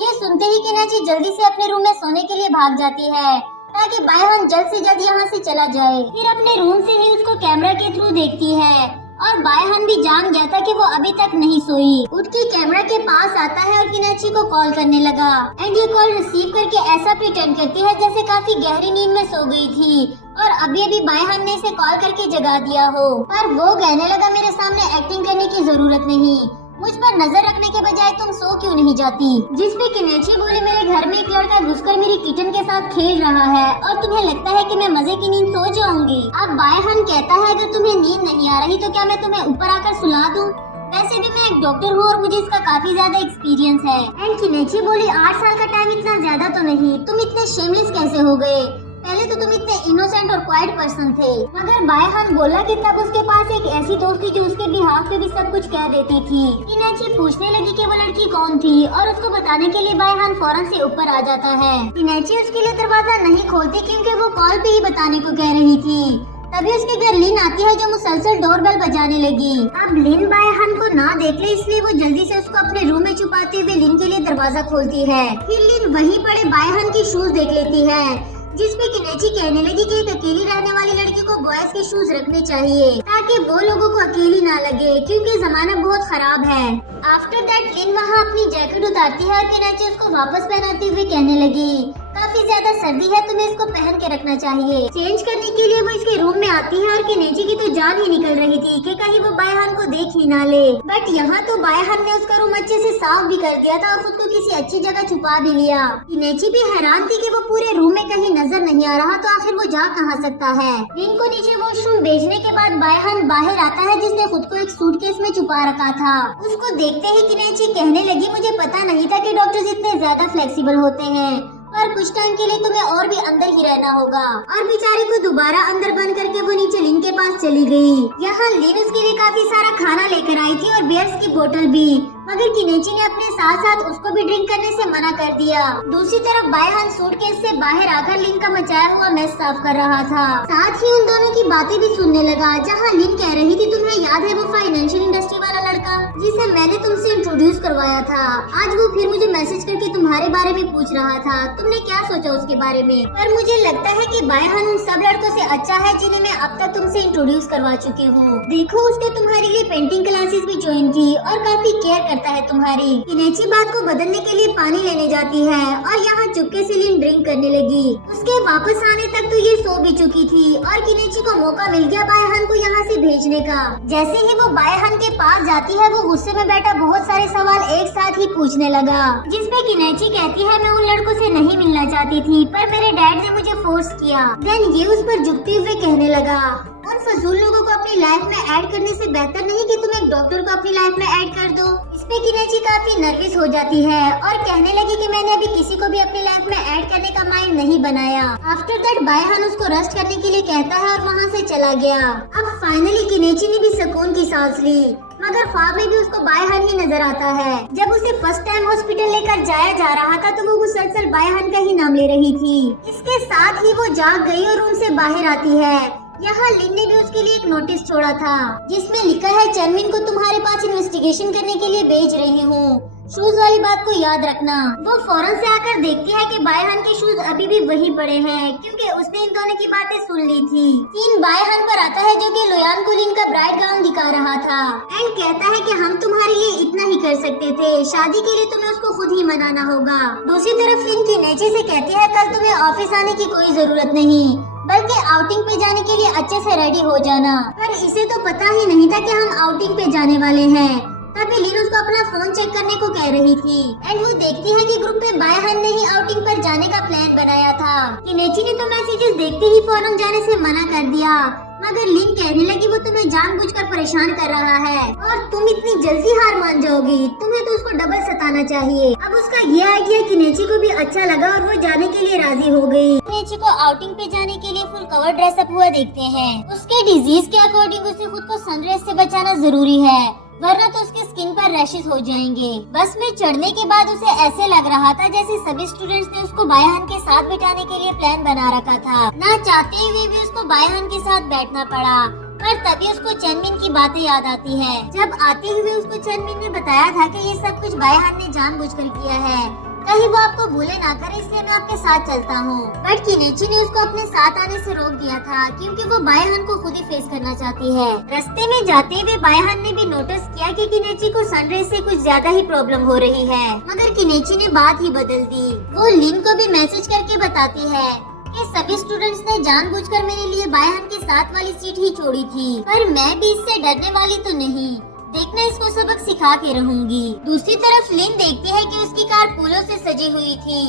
ये सुनते ही केनेची जल्दी से अपने रूम में सोने के लिए भाग जाती है ताकि बायहान जल्द से जल्द यहाँ से चला जाए। फिर अपने रूम से ही उसको कैमरा के थ्रू देखती है और बायहान भी जान गया था कि वो अभी तक नहीं सोई। उठ के कैमरा के पास आता है और केनेची को कॉल करने लगा एंड ये कॉल रिसीव करके ऐसा प्रिटेंड करती है जैसे काफी गहरी नींद में सो गई थी और अभी बायहान ने इसे कॉल करके जगा दिया हो। पर वो कहने लगा मेरे सामने एक्टिंग करने की जरूरत नहीं, मुझ पर नजर रखने के बजाय तुम सो क्यों नहीं जाती। जिस पे केनेची बोली मेरे घर में एक लड़का घुसकर मेरी किचन के साथ खेल रहा है और तुम्हें लगता है कि मैं मजे की नींद सो जाऊंगी। अब बायहान कहता है अगर तुम्हें नींद नहीं आ रही तो क्या मैं तुम्हें ऊपर आकर सुला दूं? वैसे भी मैं एक डॉक्टर हूँ और मुझे इसका काफी ज्यादा एक्सपीरियंस है। एंड केनेची बोली 8 साल का टाइम इतना ज्यादा तो नहीं, तुम इतने शेमलेस कैसे हो गए, पहले तो तुम इतने इनोसेंट और क्वाइट पर्सन थे। मगर बायहान बोला कि तब उसके पास एक ऐसी दोस्त थी जो उसके बिहाफ पे भी सब कुछ कह देती थी। केनेची पूछने लगी कि वो लड़की कौन थी और उसको बताने के लिए बायहान फौरन से ऊपर आ जाता है। केनेची उसके लिए दरवाजा नहीं खोलती क्योंकि वो कॉल पे ही बताने को कह रही थी। तभी उसके घर लिन आती है जो मुसलसल डोरबेल बजाने लगी। अब लिन बायहान को ना देख ले इसलिए वो जल्दी से उसको अपने रूम में छुपाते हुए लिन के लिए दरवाजा खोलती है। फिर लिन वहीं पड़े बायहान की शूज देख लेती है जिसपे केनेची कहने लगी कि एक अकेली रहने वाली लड़की को बॉयज के शूज रखने चाहिए ताकि वो लोगों को अकेली ना लगे क्योंकि जमाना बहुत खराब है। आफ्टर दैट लिन वहाँ अपनी जैकेट उतारती है और किनेची उसको वापस पहनाते हुए कहने लगी, काफी ज्यादा सर्दी है, तुम्हें इसको पहन के रखना चाहिए। चेंज करने के लिए वो इसके रूम में आती है और किनेची की तो जान ही निकल रही थी कि कहीं वो बायहान को देख ही ना ले। बट यहाँ तो बायहान ने उसका रूम अच्छे से साफ भी कर दिया था और खुद को किसी अच्छी जगह छुपा भी लिया। किनेची भी हैरान थी कि वो पूरे रूम में कहीं नजर नहीं आ रहा, तो आखिर वो जा कहाँ सकता है। लिन को नीचे वॉशरूम भेजने के बाद बायहान बाहर आता है, जिसने खुद को एक सूटकेस में छुपा रखा था। उसको देखते ही किनेची कहने लगी, मुझे पता नहीं था कि डॉक्टर्स इतने ज्यादा फ्लेक्सिबल होते हैं, पर कुछ टाइम के लिए तुम्हें और भी अंदर ही रहना होगा। और बेचारे को दोबारा अंदर बंद करके वो नीचे लिन के पास चली गई। यहाँ लिन उसके लिए काफी सारा खाना लेकर आई थी और बियर्स की बोतल भी, मगर किनेची ने अपने साथ साथ उसको भी ड्रिंक करने से मना कर दिया। दूसरी तरफ बायहान सूटकेस से बाहर आकर लिन का मचाया हुआ मेस साफ कर रहा था। साथ ही उन दोनों की बातें भी सुनने लगा, जहाँ लिन कह रही थी, तुम्हें याद है वो फाइनेंशियल इंडस्ट्री वाला लड़का जिसे मैंने तुमसे इंट्रोड्यूस करवाया था? आज वो फिर मुझे मैसेज करके तुम्हारे बारे में पूछ रहा था, तुमने क्या सोचा उसके बारे में? पर मुझे लगता है कि बायहान उन सब लड़कों से अच्छा है जिन्हें मैं अब तक तुमसे इंट्रोड्यूस करवा चुकी हूँ। देखो, उसने तुम्हारे लिए पेंटिंग क्लासेस भी ज्वाइन की और काफी केयर करता है तुम्हारी। किनेची बात को बदलने के लिए पानी लेने जाती है और यहाँ चुपके से लिन ड्रिंक करने लगी। उसके वापस आने तक तो ये सो भी चुकी थी और किनेची को मौका मिल गया बायहान को यहाँ से भेजने का। जैसे ही वो बायहान के पास जाती है, वो गुस्से में बैठा बहुत सारे सवाल एक साथ ही पूछने लगा, जिसपे किनेची कहती है, मैं उन लड़कों से नहीं मिलना चाहती थी, पर मेरे डैड ने मुझे फोर्स किया। देन ये उस पर झुकते हुए कहने लगा, और फजूल लोगों को अपनी लाइफ में ऐड करने से बेहतर नहीं कि तुम एक डॉक्टर को अपनी लाइफ में ऐड कर दो। इसपे किनेची काफी नर्वस हो जाती है और कहने लगी कि मैंने अभी किसी को भी अपनी लाइफ में ऐड करने का माइंड नहीं बनाया। आफ्टर दैट बायहान उसको रेस्ट करने के लिए कहता है और वहाँ से चला गया। अब फाइनली किनेची ने भी सुकून की सांस ली, मगर ख्वाब में भी उसको बायहान ही नजर आता है। जब उसे फर्स्ट टाइम हॉस्पिटल लेकर जाया जा रहा था, तो वो मुसलसल बायहान का ही नाम ले रही थी। इसके साथ ही वो जाग गई और रूम से बाहर आती है। यहाँ लिन ने भी उसके लिए एक नोटिस छोड़ा था, जिसमें लिखा है, चनमिन को तुम्हारे पास इन्वेस्टिगेशन करने के लिए भेज रही हूँ, शूज वाली बात को याद रखना। वो फौरन से आकर देखती है कि बायहान के शूज अभी भी वही पड़े हैं, क्योंकि उसने इन दोनों की बातें सुन ली थी। सीन बायहान पर आता है, जो कि लोयान को लिन का ब्राइड गाउन दिखा रहा था एंड कहता है कि हम तुम्हारे लिए इतना ही कर सकते थे, शादी के लिए तुम्हें उसको खुद ही मनाना होगा। दूसरी तरफ लिन किनेची से कहती है, कल तुम्हें ऑफिस आने की कोई जरूरत नहीं, बल्कि आउटिंग पे जाने के लिए अच्छे से रेडी हो जाना। पर इसे तो पता ही नहीं था कि हम आउटिंग पे जाने वाले हैं। तभी लिन उसको अपना फोन चेक करने को कह रही थी एंड वो देखती है कि ग्रुप में बायहान ने ही आउटिंग पर जाने का प्लान बनाया था। किनेची ने तो मैसेजेस देखते ही फौरन जाने से मना कर दिया, मगर लिन कहने लगी, वो तुम्हें जानबूझकर परेशान कर रहा है और तुम इतनी जल्दी हार मान जाओगी, तुम्हें तो उसको डबल सताना चाहिए। अब उसका ये आइडिया किनेची को भी अच्छा लगा और वो जाने के लिए राजी हो गई। किनेची को आउटिंग पे जाने के लिए फुल कवर ड्रेस अप हुआ देखते हैं। उसके डिजीज के अकॉर्डिंग उसे खुद को सनरेज से बचाना जरूरी है, वरना तो उसकी स्किन पर रैशेस हो जाएंगे। बस में चढ़ने के बाद उसे ऐसे लग रहा था जैसे सभी स्टूडेंट्स ने उसको बायहान के साथ बिठाने के लिए प्लान बना रखा था। ना चाहते हुए भी उसको बायहान के साथ बैठना पड़ा, पर तभी उसको चनमिन की बातें याद आती है। जब आते हुए उसको चनमिन ने बताया था कि ये सब कुछ बायहान ने जानबूझकर किया है, कहीं वो आपको भूले ना करे, इसलिए मैं आपके साथ चलता हूँ। बट किनेची ने उसको अपने साथ आने से रोक दिया था, क्योंकि वो बायहान को खुद ही फेस करना चाहती है। रास्ते में जाते हुए बायहान ने भी नोटिस किया कि किनेची को सनरेज से कुछ ज्यादा ही प्रॉब्लम हो रही है, मगर किनेची ने बात ही बदल दी। वो लिन को भी मैसेज करके बताती है कि सभी स्टूडेंट्स ने जानबूझकर मेरे लिए बायहान के साथ वाली सीट ही छोड़ी थी, पर मैं भी इससे डरने वाली तो नहीं, देखना इसको सबक सिखा के रहूंगी। दूसरी तरफ लिन देखती है कि उसकी कार फूलों से सजी हुई थी।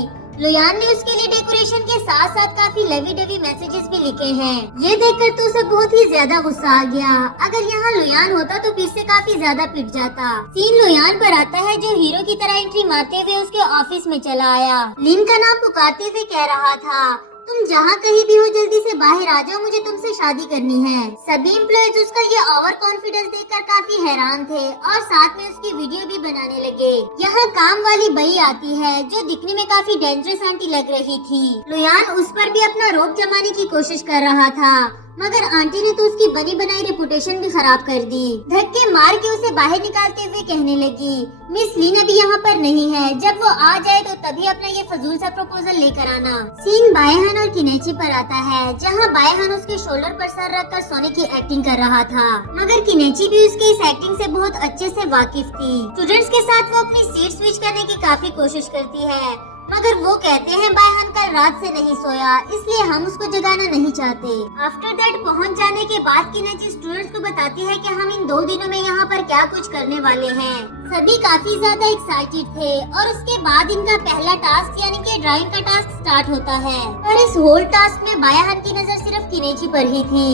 लोयान ने उसके लिए डेकोरेशन के साथ साथ काफी लवी डवी मैसेजेस भी लिखे हैं। ये देखकर तो उसे बहुत ही ज्यादा गुस्सा आ गया। अगर यहाँ लोयान होता तो फिर से काफी ज्यादा पिट जाता। सीन लोयान पर आता है, जो हीरो की तरह एंट्री मारते हुए उसके ऑफिस में चला आया। लिन का नाम पुकारते हुए कह रहा था, तुम जहाँ कहीं भी हो जल्दी से बाहर आ जाओ, मुझे तुमसे शादी करनी है। सभी एम्प्लॉयज उसका ये ओवर कॉन्फिडेंस देखकर काफी हैरान थे और साथ में उसकी वीडियो भी बनाने लगे। यहाँ काम वाली बई आती है, जो दिखने में काफी डेंजरस आंटी लग रही थी। लोयान उस पर भी अपना रोब जमाने की कोशिश कर रहा था, मगर आंटी ने तो उसकी बनी बनाई रेपुटेशन भी खराब कर दी। धक्के मार के उसे बाहर निकालते हुए कहने लगी, मिस लिन अभी यहाँ पर नहीं है, जब वो आ जाए तो तभी अपना ये फजूल सा प्रपोजल लेकर आना। सीन बायहान और किनेची पर आता है, जहाँ बायहान उसके शोल्डर पर सर रखकर सोने की एक्टिंग कर रहा था, मगर किनेची भी उसकी इस एक्टिंग से बहुत अच्छे से वाकिफ थी। स्टूडेंट्स के साथ वो अपनी सीट स्विच करने की काफी कोशिश करती है, मगर वो कहते हैं बायहान कल रात से नहीं सोया, इसलिए हम उसको जगाना नहीं चाहते। आफ्टर दैट पहुंच जाने के बाद किनेची स्टूडेंट्स को बताती है कि हम इन 2 दिनों में यहाँ पर क्या कुछ करने वाले हैं। सभी काफी ज्यादा एक्साइटेड थे और उसके बाद इनका पहला टास्क यानी कि ड्राइंग का टास्क स्टार्ट होता है। पर इस होल टास्क में बायहान की नजर सिर्फ किनेची पर ही थी।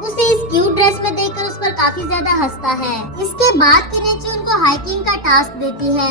उसे इस क्यूट ड्रेस में देखकर उस पर काफी ज्यादा हंसता है। इसके बाद किनेची उनको हाइकिंग का टास्क देती है।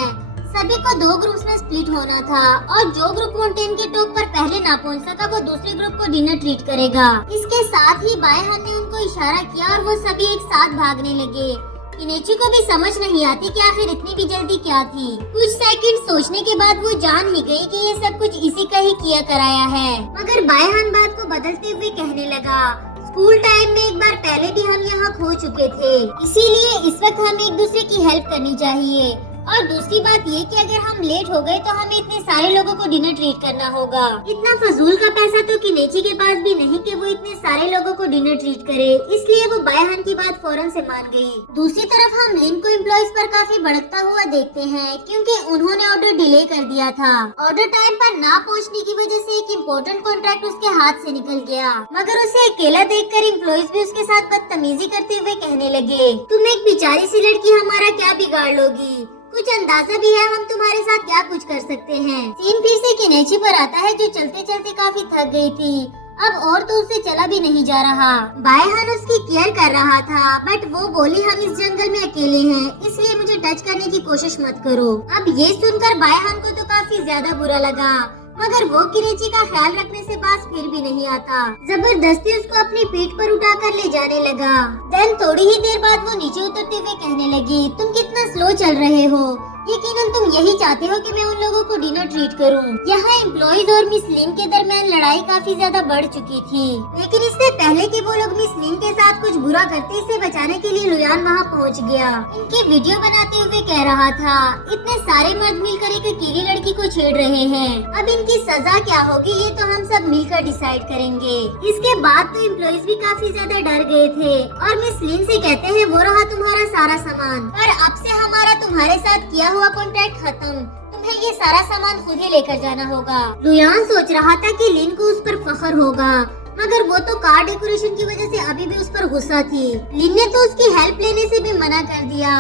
सभी को 2 ग्रुप्स में स्प्लिट होना था और जो ग्रुप माउंटेन के टॉप पर पहले ना पहुंच सका वो दूसरे ग्रुप को डिनर ट्रीट करेगा। इसके साथ ही बायहान ने उनको इशारा किया और वो सभी एक साथ भागने लगे। किनेची को भी समझ नहीं आती कि आखिर इतनी भी जल्दी क्या थी। कुछ सेकंड सोचने के बाद वो जान ही गई कि ये सब कुछ इसी का ही किया कराया है। मगर बायहान बात को बदलते हुए कहने लगा, स्कूल टाइम में एक बार पहले भी हम यहाँ खो चुके थे, इसीलिए इस वक्त हमें एक दूसरे की हेल्प करनी चाहिए। और दूसरी बात ये कि अगर हम लेट हो गए तो हमें इतने सारे लोगों को डिनर ट्रीट करना होगा। इतना फजूल का पैसा तो किनेची के पास भी नहीं कि वो इतने सारे लोगों को डिनर ट्रीट करे, इसलिए वो बायहान की बात फौरन से मान गई। दूसरी तरफ हम लिन को एम्प्लॉइज पर काफी भड़कता हुआ देखते हैं, क्योंकि उन्होंने ऑर्डर डिले कर दिया था। ऑर्डर टाइम पर ना पहुँचने की वजह से एक इम्पोर्टेंट कॉन्ट्रैक्ट उसके हाथ से निकल गया। मगर उसे अकेला देखकर एम्प्लॉइज भी उसके साथ बदतमीजी करते हुए कहने लगे, तुम एक बेचारी सी लड़की हमारा क्या बिगाड़ लोगी, कुछ अंदाजा भी है हम तुम्हारे साथ क्या कुछ कर सकते हैं। सीन फिर से किनेची पर आता है, जो चलते चलते काफी थक गई थी। अब और तो उससे चला भी नहीं जा रहा। बायहान उसकी केयर कर रहा था, बट वो बोली हम इस जंगल में अकेले हैं, इसलिए मुझे टच करने की कोशिश मत करो। अब ये सुनकर बायहान को तो काफी ज्यादा बुरा लगा, मगर वो किनेची का ख्याल रखने से पास फिर भी नहीं आता। जबरदस्ती उसको अपनी पीठ पर उठाकर ले जाने लगा। देन थोड़ी ही देर बाद वो नीचे उतरते हुए कहने लगी, तुम कितना स्लो चल रहे हो, यकीनन तुम यही चाहते हो कि मैं उन लोगों को डिनर ट्रीट करूं। यहाँ एम्प्लॉइज और मिस लिन के दरमियान लड़ाई काफी ज्यादा बढ़ चुकी थी, लेकिन इससे पहले कि वो लोग मिस लिन के साथ कुछ बुरा करते, इसे बचाने के लिए लुयान वहाँ पहुँच गया। इनकी वीडियो बनाते हुए कह रहा था, इतने सारे मर्द मिलकर एक अकेली लड़की को छेड़ रहे हैं, अब इनकी सजा क्या होगी ये तो हम सब मिलकर डिसाइड करेंगे। इसके बाद तो एम्प्लॉइज भी काफी ज्यादा डर गए थे और मिस लिन से कहते हैं, वो रहा तुम्हारा सारा सामान, पर अब से हमारा तुम्हारे साथ किया हुआ कॉन्ट्रैक्ट खत्म, तुम्हें ये सारा सामान खुद ही लेकर जाना होगा। लुयान सोच रहा था कि लिन को उस पर फख्र होगा, मगर वो तो कार डेकोरेशन की वजह से अभी भी उस पर गुस्सा थी। लिन ने तो उसकी हेल्प लेने से भी मना कर दिया,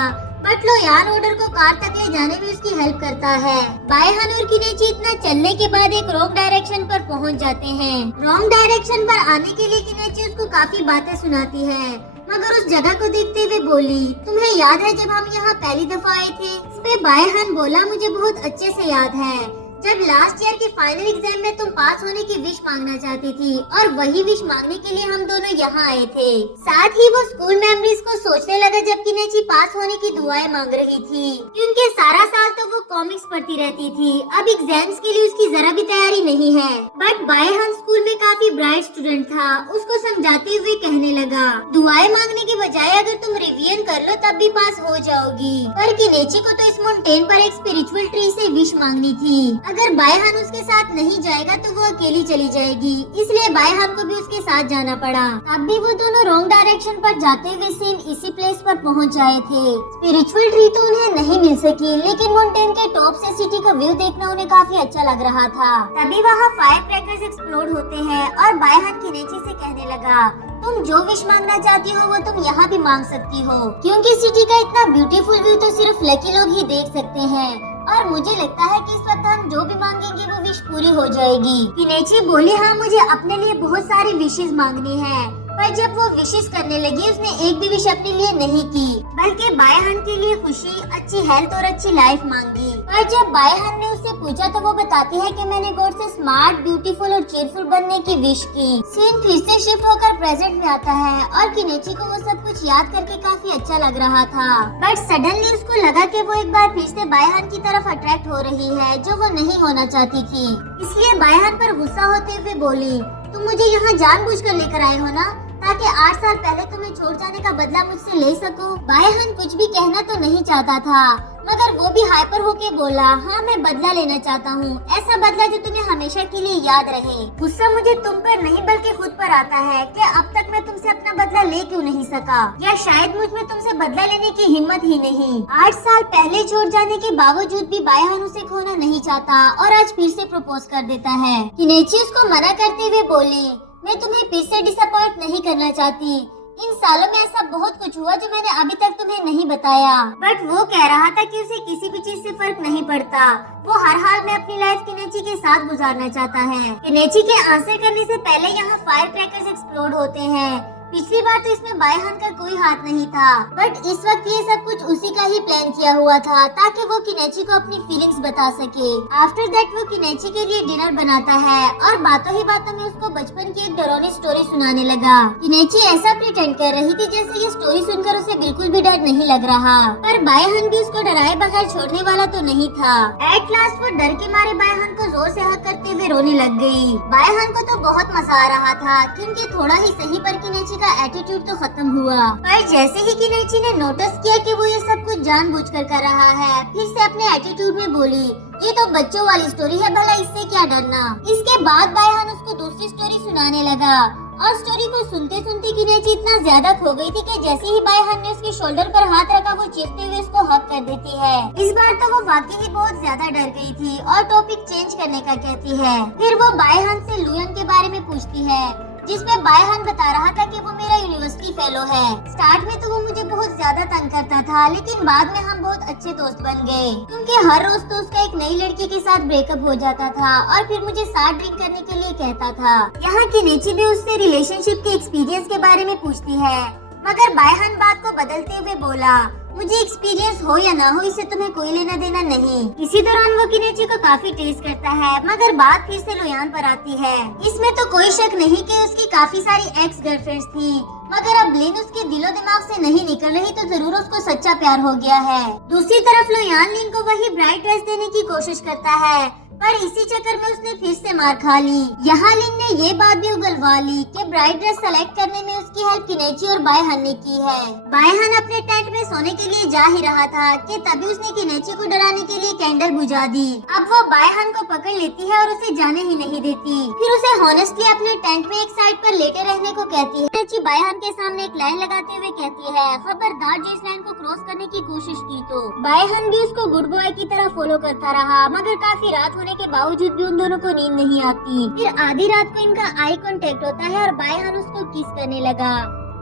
बट लुयान ऑर्डर को कार तक ले जाने में उसकी हेल्प करता है। बायहान और किनेची इतना चलने के बाद एक रॉन्ग डायरेक्शन पर पहुंच जाते हैं। रॉन्ग डायरेक्शन पर आने के लिए किनेची उसको काफी बातें सुनाती है, मगर उस जगह को देखते हुए बोली, तुम्हें याद है जब हम यहाँ पहली दफा आए थे? इस पे बायहान बोला, मुझे बहुत अच्छे से याद है, जब लास्ट ईयर के फाइनल एग्जाम में तुम पास होने की विश मांगना चाहती थी और वही विश मांगने के लिए हम दोनों यहाँ आए थे। साथ ही वो स्कूल मेमोरीज को सोचने लगा जब किनेची पास होने की दुआएं मांग रही थी, क्योंकि सारा साल तो वो कॉमिक्स पढ़ती रहती थी, अब एग्जाम्स के लिए उसकी जरा भी तैयारी नहीं है। बट बायहान स्कूल में काफी ब्राइट स्टूडेंट था, उसको समझाते हुए कहने लगा, दुआएं मांगने के बजाय अगर तुम रिवीजन कर लो तब भी पास हो जाओगी। पर किनेची को तो इस माउंटेन पर एक स्पिरिचुअल ट्री से विश मांगनी थी, अगर बायहान उसके साथ नहीं जाएगा तो वो अकेली चली जाएगी, इसलिए बायहान को भी उसके साथ जाना पड़ा। अब भी वो दोनों रॉन्ग डायरेक्शन पर जाते हुए सेम इसी प्लेस पर पहुंच आए थे। स्पिरिचुअल ट्री तो उन्हें नहीं मिल सकी, लेकिन माउंटेन के टॉप से सिटी का व्यू देखना उन्हें काफी अच्छा लग रहा था। तभी वहाँ फायर क्रैकर्स एक्सप्लोड होते हैं और बायहान किनेची से कहने लगा, तुम जो विश मांगना चाहती हो वो तुम यहाँ भी मांग सकती हो, क्योंकि सिटी का इतना ब्यूटीफुल व्यू तो सिर्फ लकी लोग ही देख सकते हैं और मुझे लगता है कि इस वक्त हम जो भी मांगेंगे वो विश पूरी हो जाएगी। किनेची बोली, हाँ मुझे अपने लिए बहुत सारी विशेष मांगनी है, पर जब वो विशेष करने लगी उसने एक भी विश अपने लिए नहीं की, बल्कि बायहान के लिए खुशी, अच्छी हेल्थ और अच्छी लाइफ मांगी। पर जब बायहान ने उससे पूछा तो वो बताती है कि मैंने गॉड से स्मार्ट, ब्यूटीफुल और चीयरफुल बनने की विश की। सीन फिर से शिफ्ट होकर प्रेजेंट में आता है और किनेची को वो सब कुछ याद करके काफी अच्छा लग रहा था, बट सडनली उसको लगा कि वो एक बार फिर से बायहान की तरफ अट्रैक्ट हो रही है, जो वो नहीं होना चाहती थी। इसलिए बायहान पर गुस्सा होते हुए बोली, तुम मुझे यहाँ जानबूझकर लेकर आए हो ना, ताकि 8 साल पहले तुम्हें छोड़ जाने का बदला मुझसे ले सकूं। बायहान कुछ भी कहना तो नहीं चाहता था, मगर वो भी हाइपर होके बोला, हाँ मैं बदला लेना चाहता हूँ, ऐसा बदला जो तुम्हें हमेशा के लिए याद रहे। गुस्सा मुझे तुम पर नहीं बल्कि खुद पर आता है कि अब तक मैं तुमसे अपना बदला ले क्यों नहीं सका, या शायद मुझ में तुमसे बदला लेने की हिम्मत ही नहीं। 8 साल पहले छोड़ जाने के बावजूद भी बायहान उसे खोना नहीं चाहता और आज फिर से प्रपोज कर देता है। किनेची उसको मना करते हुए बोली, मैं तुम्हें फिर से डिसअपॉइंट नहीं करना चाहती। इन सालों में ऐसा बहुत कुछ हुआ जो मैंने अभी तक तुम्हें नहीं बताया। बट वो कह रहा था कि उसे किसी भी चीज से फर्क नहीं पड़ता, वो हर हाल में अपनी लाइफ किनेची के साथ गुजारना चाहता है। किनेची के आंसर करने से पहले यहाँ फायर क्रैकर्स एक्सप्लोड होते हैं। पिछली बार तो इसमें बायहान का कोई हाथ नहीं था, बट इस वक्त ये सब कुछ उसी का ही प्लान किया हुआ था ताकि वो किनेची को अपनी फीलिंग्स बता सके। आफ्टर दैट वो किनेची के लिए डिनर बनाता है और बातों ही बातों में उसको बचपन की एक डरावनी स्टोरी सुनाने लगा। किनेची ऐसा प्रिटेंड कर रही थी जैसे ये स्टोरी सुनकर उसे बिल्कुल भी डर नहीं लग रहा, पर बायहान भी उसको डराए बगैर छोड़ने वाला तो नहीं था। एट लास्ट वो डर के मारे बायहान को जोर से हक करते हुए रोने लग गयी। बायहान को तो बहुत मजा आ रहा था क्योंकि थोड़ा ही सही पर किनेची का एटीट्यूड तो खत्म हुआ, पर जैसे ही किनेची ने नोटिस किया कि वो ये सब कुछ जानबूझकर कर रहा है, फिर से अपने एटीट्यूड में बोली, ये तो बच्चों वाली स्टोरी है, भला इससे क्या डरना। इसके बाद बायहान उसको दूसरी स्टोरी सुनाने लगा और स्टोरी को सुनते सुनते किनेची इतना ज्यादा खो गई थी कि जैसे ही बायहान ने उसके शोल्डर पर हाथ रखा वो चीखते हुए उसको हक कर देती है। इस बार तो वो वाकई ही बहुत ज्यादा डर गई थी और टॉपिक चेंज करने का कहती है। फिर वो बायहान से लुयन के बारे में पूछती है, जिसमें बायहान बता रहा था कि वो मेरा यूनिवर्सिटी फेलो है। स्टार्ट में तो वो मुझे बहुत ज्यादा तंग करता था, लेकिन बाद में हम बहुत अच्छे दोस्त बन गए क्योंकि हर रोज तो उसका एक नई लड़की के साथ ब्रेकअप हो जाता था और फिर मुझे साथ ड्रिंक करने के लिए कहता था। यहाँ किनेची भी उससे रिलेशनशिप के एक्सपीरियंस के बारे में पूछती है, मगर बायहान बात को बदलते हुए बोला, मुझे एक्सपीरियंस हो या ना हो इससे तुम्हें कोई लेना देना नहीं। इसी दौरान वो किनेची को काफी टेस्ट करता है, मगर बात फिर से लुयान पर आती है। इसमें तो कोई शक नहीं कि उसकी काफी सारी एक्स गर्लफ्रेंड्स थी, मगर अब लिन उसके दिलो दिमाग से नहीं निकल रही तो जरूर उसको सच्चा प्यार हो गया है। दूसरी तरफ लुयान लिन को वही ब्राइट ड्रेस देने की कोशिश करता है, पर इसी चक्कर में उसने फिर से मार खा ली। यहाँ लिन ने ये बात भी उगलवा ली कि ब्राइट ड्रेस सेलेक्ट करने में उसकी हेल्प किनेची और बायहान ने की है। बायहान अपने टेंट में सोने के लिए जा ही रहा था कि तभी उसने किनेची को डराने के लिए कैंडल बुझा दी। अब वो बायहान को पकड़ लेती है और उसे जाने ही नहीं देती। फिर उसे हॉनेस्टली अपने टेंट में एक साइड पर लेटे रहने को कहती है। किनेची बायहान के सामने एक लाइन लगाते हुए कहती है, खबरदार जो इस लाइन को क्रॉस करने की कोशिश की तो। बायहान भी उसको गुड बॉय की तरह फॉलो करता रहा, मगर काफी रात के बावजूद भी उन दोनों को नींद नहीं आती। फिर आधी रात को इनका आई कांटेक्ट होता है और बायहान उसको किस करने लगा।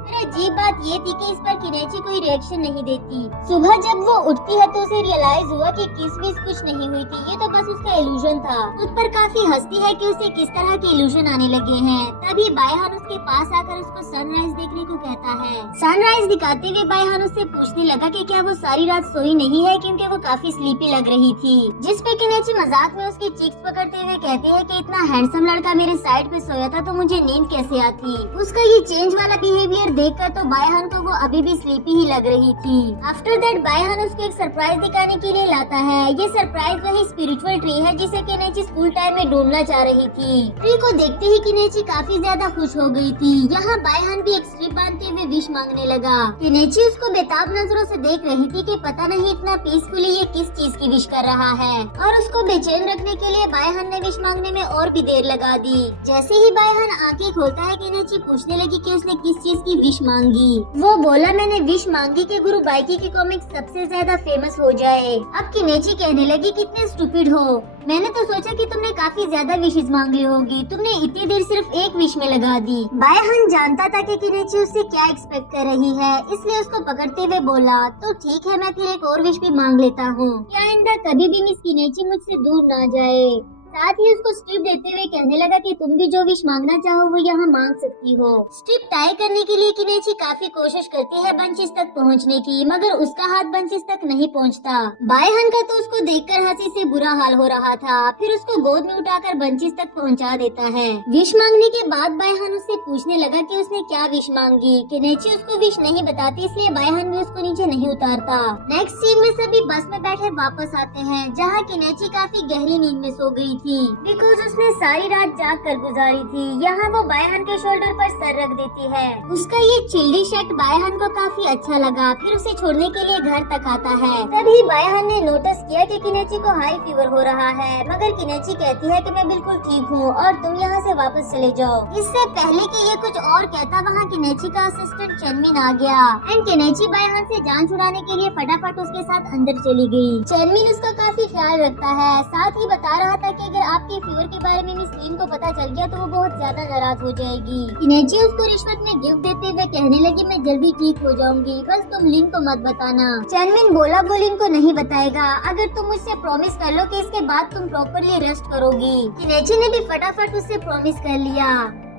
फिर अजीब बात ये थी कि इस पर किनेची कोई रिएक्शन नहीं देती। सुबह जब वो उठती है तो उसे रियलाइज हुआ कि किस विस कुछ नहीं हुई थी, ये तो बस उसका इल्यूजन था। खुद पर काफी हंसती है कि उसे किस तरह के इल्यूजन आने लगे हैं। तभी बायहान उसके पास आकर उसको सनराइज देखने को कहता है। सनराइज दिखाते हुए बायहान उससे पूछने लगा कि क्या वो सारी रात सोई नहीं है, क्योंकि वो काफी स्लीपी लग रही थी। जिस पे किनेची मजाक में उसकी चीक्स पकड़ते हुए कहती है कि इतना हैंडसम लड़का मेरे साइड पे सोया था तो मुझे नींद कैसे आती। उसका ये चेंज वाला बिहेवियर देखकर तो बायहान को वो अभी भी स्लीपी ही लग रही थी। आफ्टर दैट बायहान उसको एक सरप्राइज दिखाने के लिए लाता है। ये सरप्राइज वही स्पिरिचुअल ट्री है जिसे किनेची स्कूल टाइम में ढूंढना चाह रही थी। ट्री को देखते ही किनेची काफी ज्यादा खुश हो गई थी। यहाँ बायहान भी एक स्ट्रिप बांधते हुए विश मांगने लगा। किनेची उसको बेताब नजरों से देख रही थी कि पता नहीं इतना पीसफुली ये किस चीज की विश कर रहा है, और उसको बेचैन रखने के लिए बायहान ने विश मांगने में और भी देर लगा दी। जैसे ही बायहान आंखें खोलता है किनेची पूछने लगी कि उसने किस चीज की विश मांगी। वो बोला, मैंने विश मांगी कि गुरु बाइकी की कॉमिक सबसे ज्यादा फेमस हो जाए। अब किनेची कहने लगी कितने स्टूपिड हो, मैंने तो सोचा कि तुमने काफी ज्यादा विशेष मांग ली होगी, तुमने इतनी देर सिर्फ एक विश में लगा दी। बायहान जानता था कि किनेची उससे क्या एक्सपेक्ट कर रही है, इसलिए उसको पकड़ते हुए बोला, तो ठीक है मैं फिर एक और विश भी मांग लेता हूँ, क्या आइंदा कभी भी मिस किनेची मुझसे दूर ना जाए। साथ ही उसको स्ट्रिप देते हुए कहने लगा कि तुम भी जो विश मांगना चाहो वो यहाँ मांग सकती हो। स्ट्रिप टाई करने के लिए किनेची काफी कोशिश करती है बंचिस तक पहुँचने की, मगर उसका हाथ बंचिस तक नहीं पहुँचता। बायहान का तो उसको देखकर हंसी से बुरा हाल हो रहा था, फिर उसको गोद में उठाकर बंचिस तक पहुँचा देता है। विश मांगने के बाद बायहान उससे पूछने लगा कि उसने क्या विश मांगी। किनेची उसको विश नहीं बताती, इसलिए बायहान भी उसको नीचे नहीं उतारता। नेक्स्ट सीन में सभी बस में बैठे वापस आते हैं, जहाँ किनेची काफी गहरी नींद में सो गई थी। थी बिकॉज उसने सारी रात जाग कर गुजारी थी। यहाँ वो बायहान के शोल्डर पर सर रख देती है। उसका ये चिल्डिश एक्ट बायहान को काफी अच्छा लगा, फिर उसे छोड़ने के लिए घर तक आता है। तभी बायहान ने नोटिस किया कि किनेची को हाई फीवर हो रहा है, मगर किनेची कहती है कि मैं बिल्कुल ठीक हूँ और तुम यहाँ से वापस चले जाओ। इससे पहले कि ये कुछ और कहता, वहाँ किनेची का असिस्टेंट चेनमिन आ गया एंड किनेची बायहान से जान छुड़ाने के लिए फटाफट उसके साथ अंदर चली गई। चेनमिन उसका काफी ख्याल रखता है, साथ ही बता रहा था कि अगर आपके फीवर के बारे में मिस लिन को पता चल गया तो वो बहुत ज्यादा नाराज हो जाएगी। किनेची उसको रिश्वत में गिफ्ट देते हुए कहने लगी, मैं जल्दी ठीक हो जाऊंगी, बस तुम लिन को मत बताना। चेनमिन बोला, वो लिन को नहीं बताएगा अगर तुम मुझसे प्रॉमिस कर लो कि इसके बाद तुम प्रॉपरली रेस्ट करोगी। किनेची ने भी फटाफट उससे प्रॉमिस कर लिया।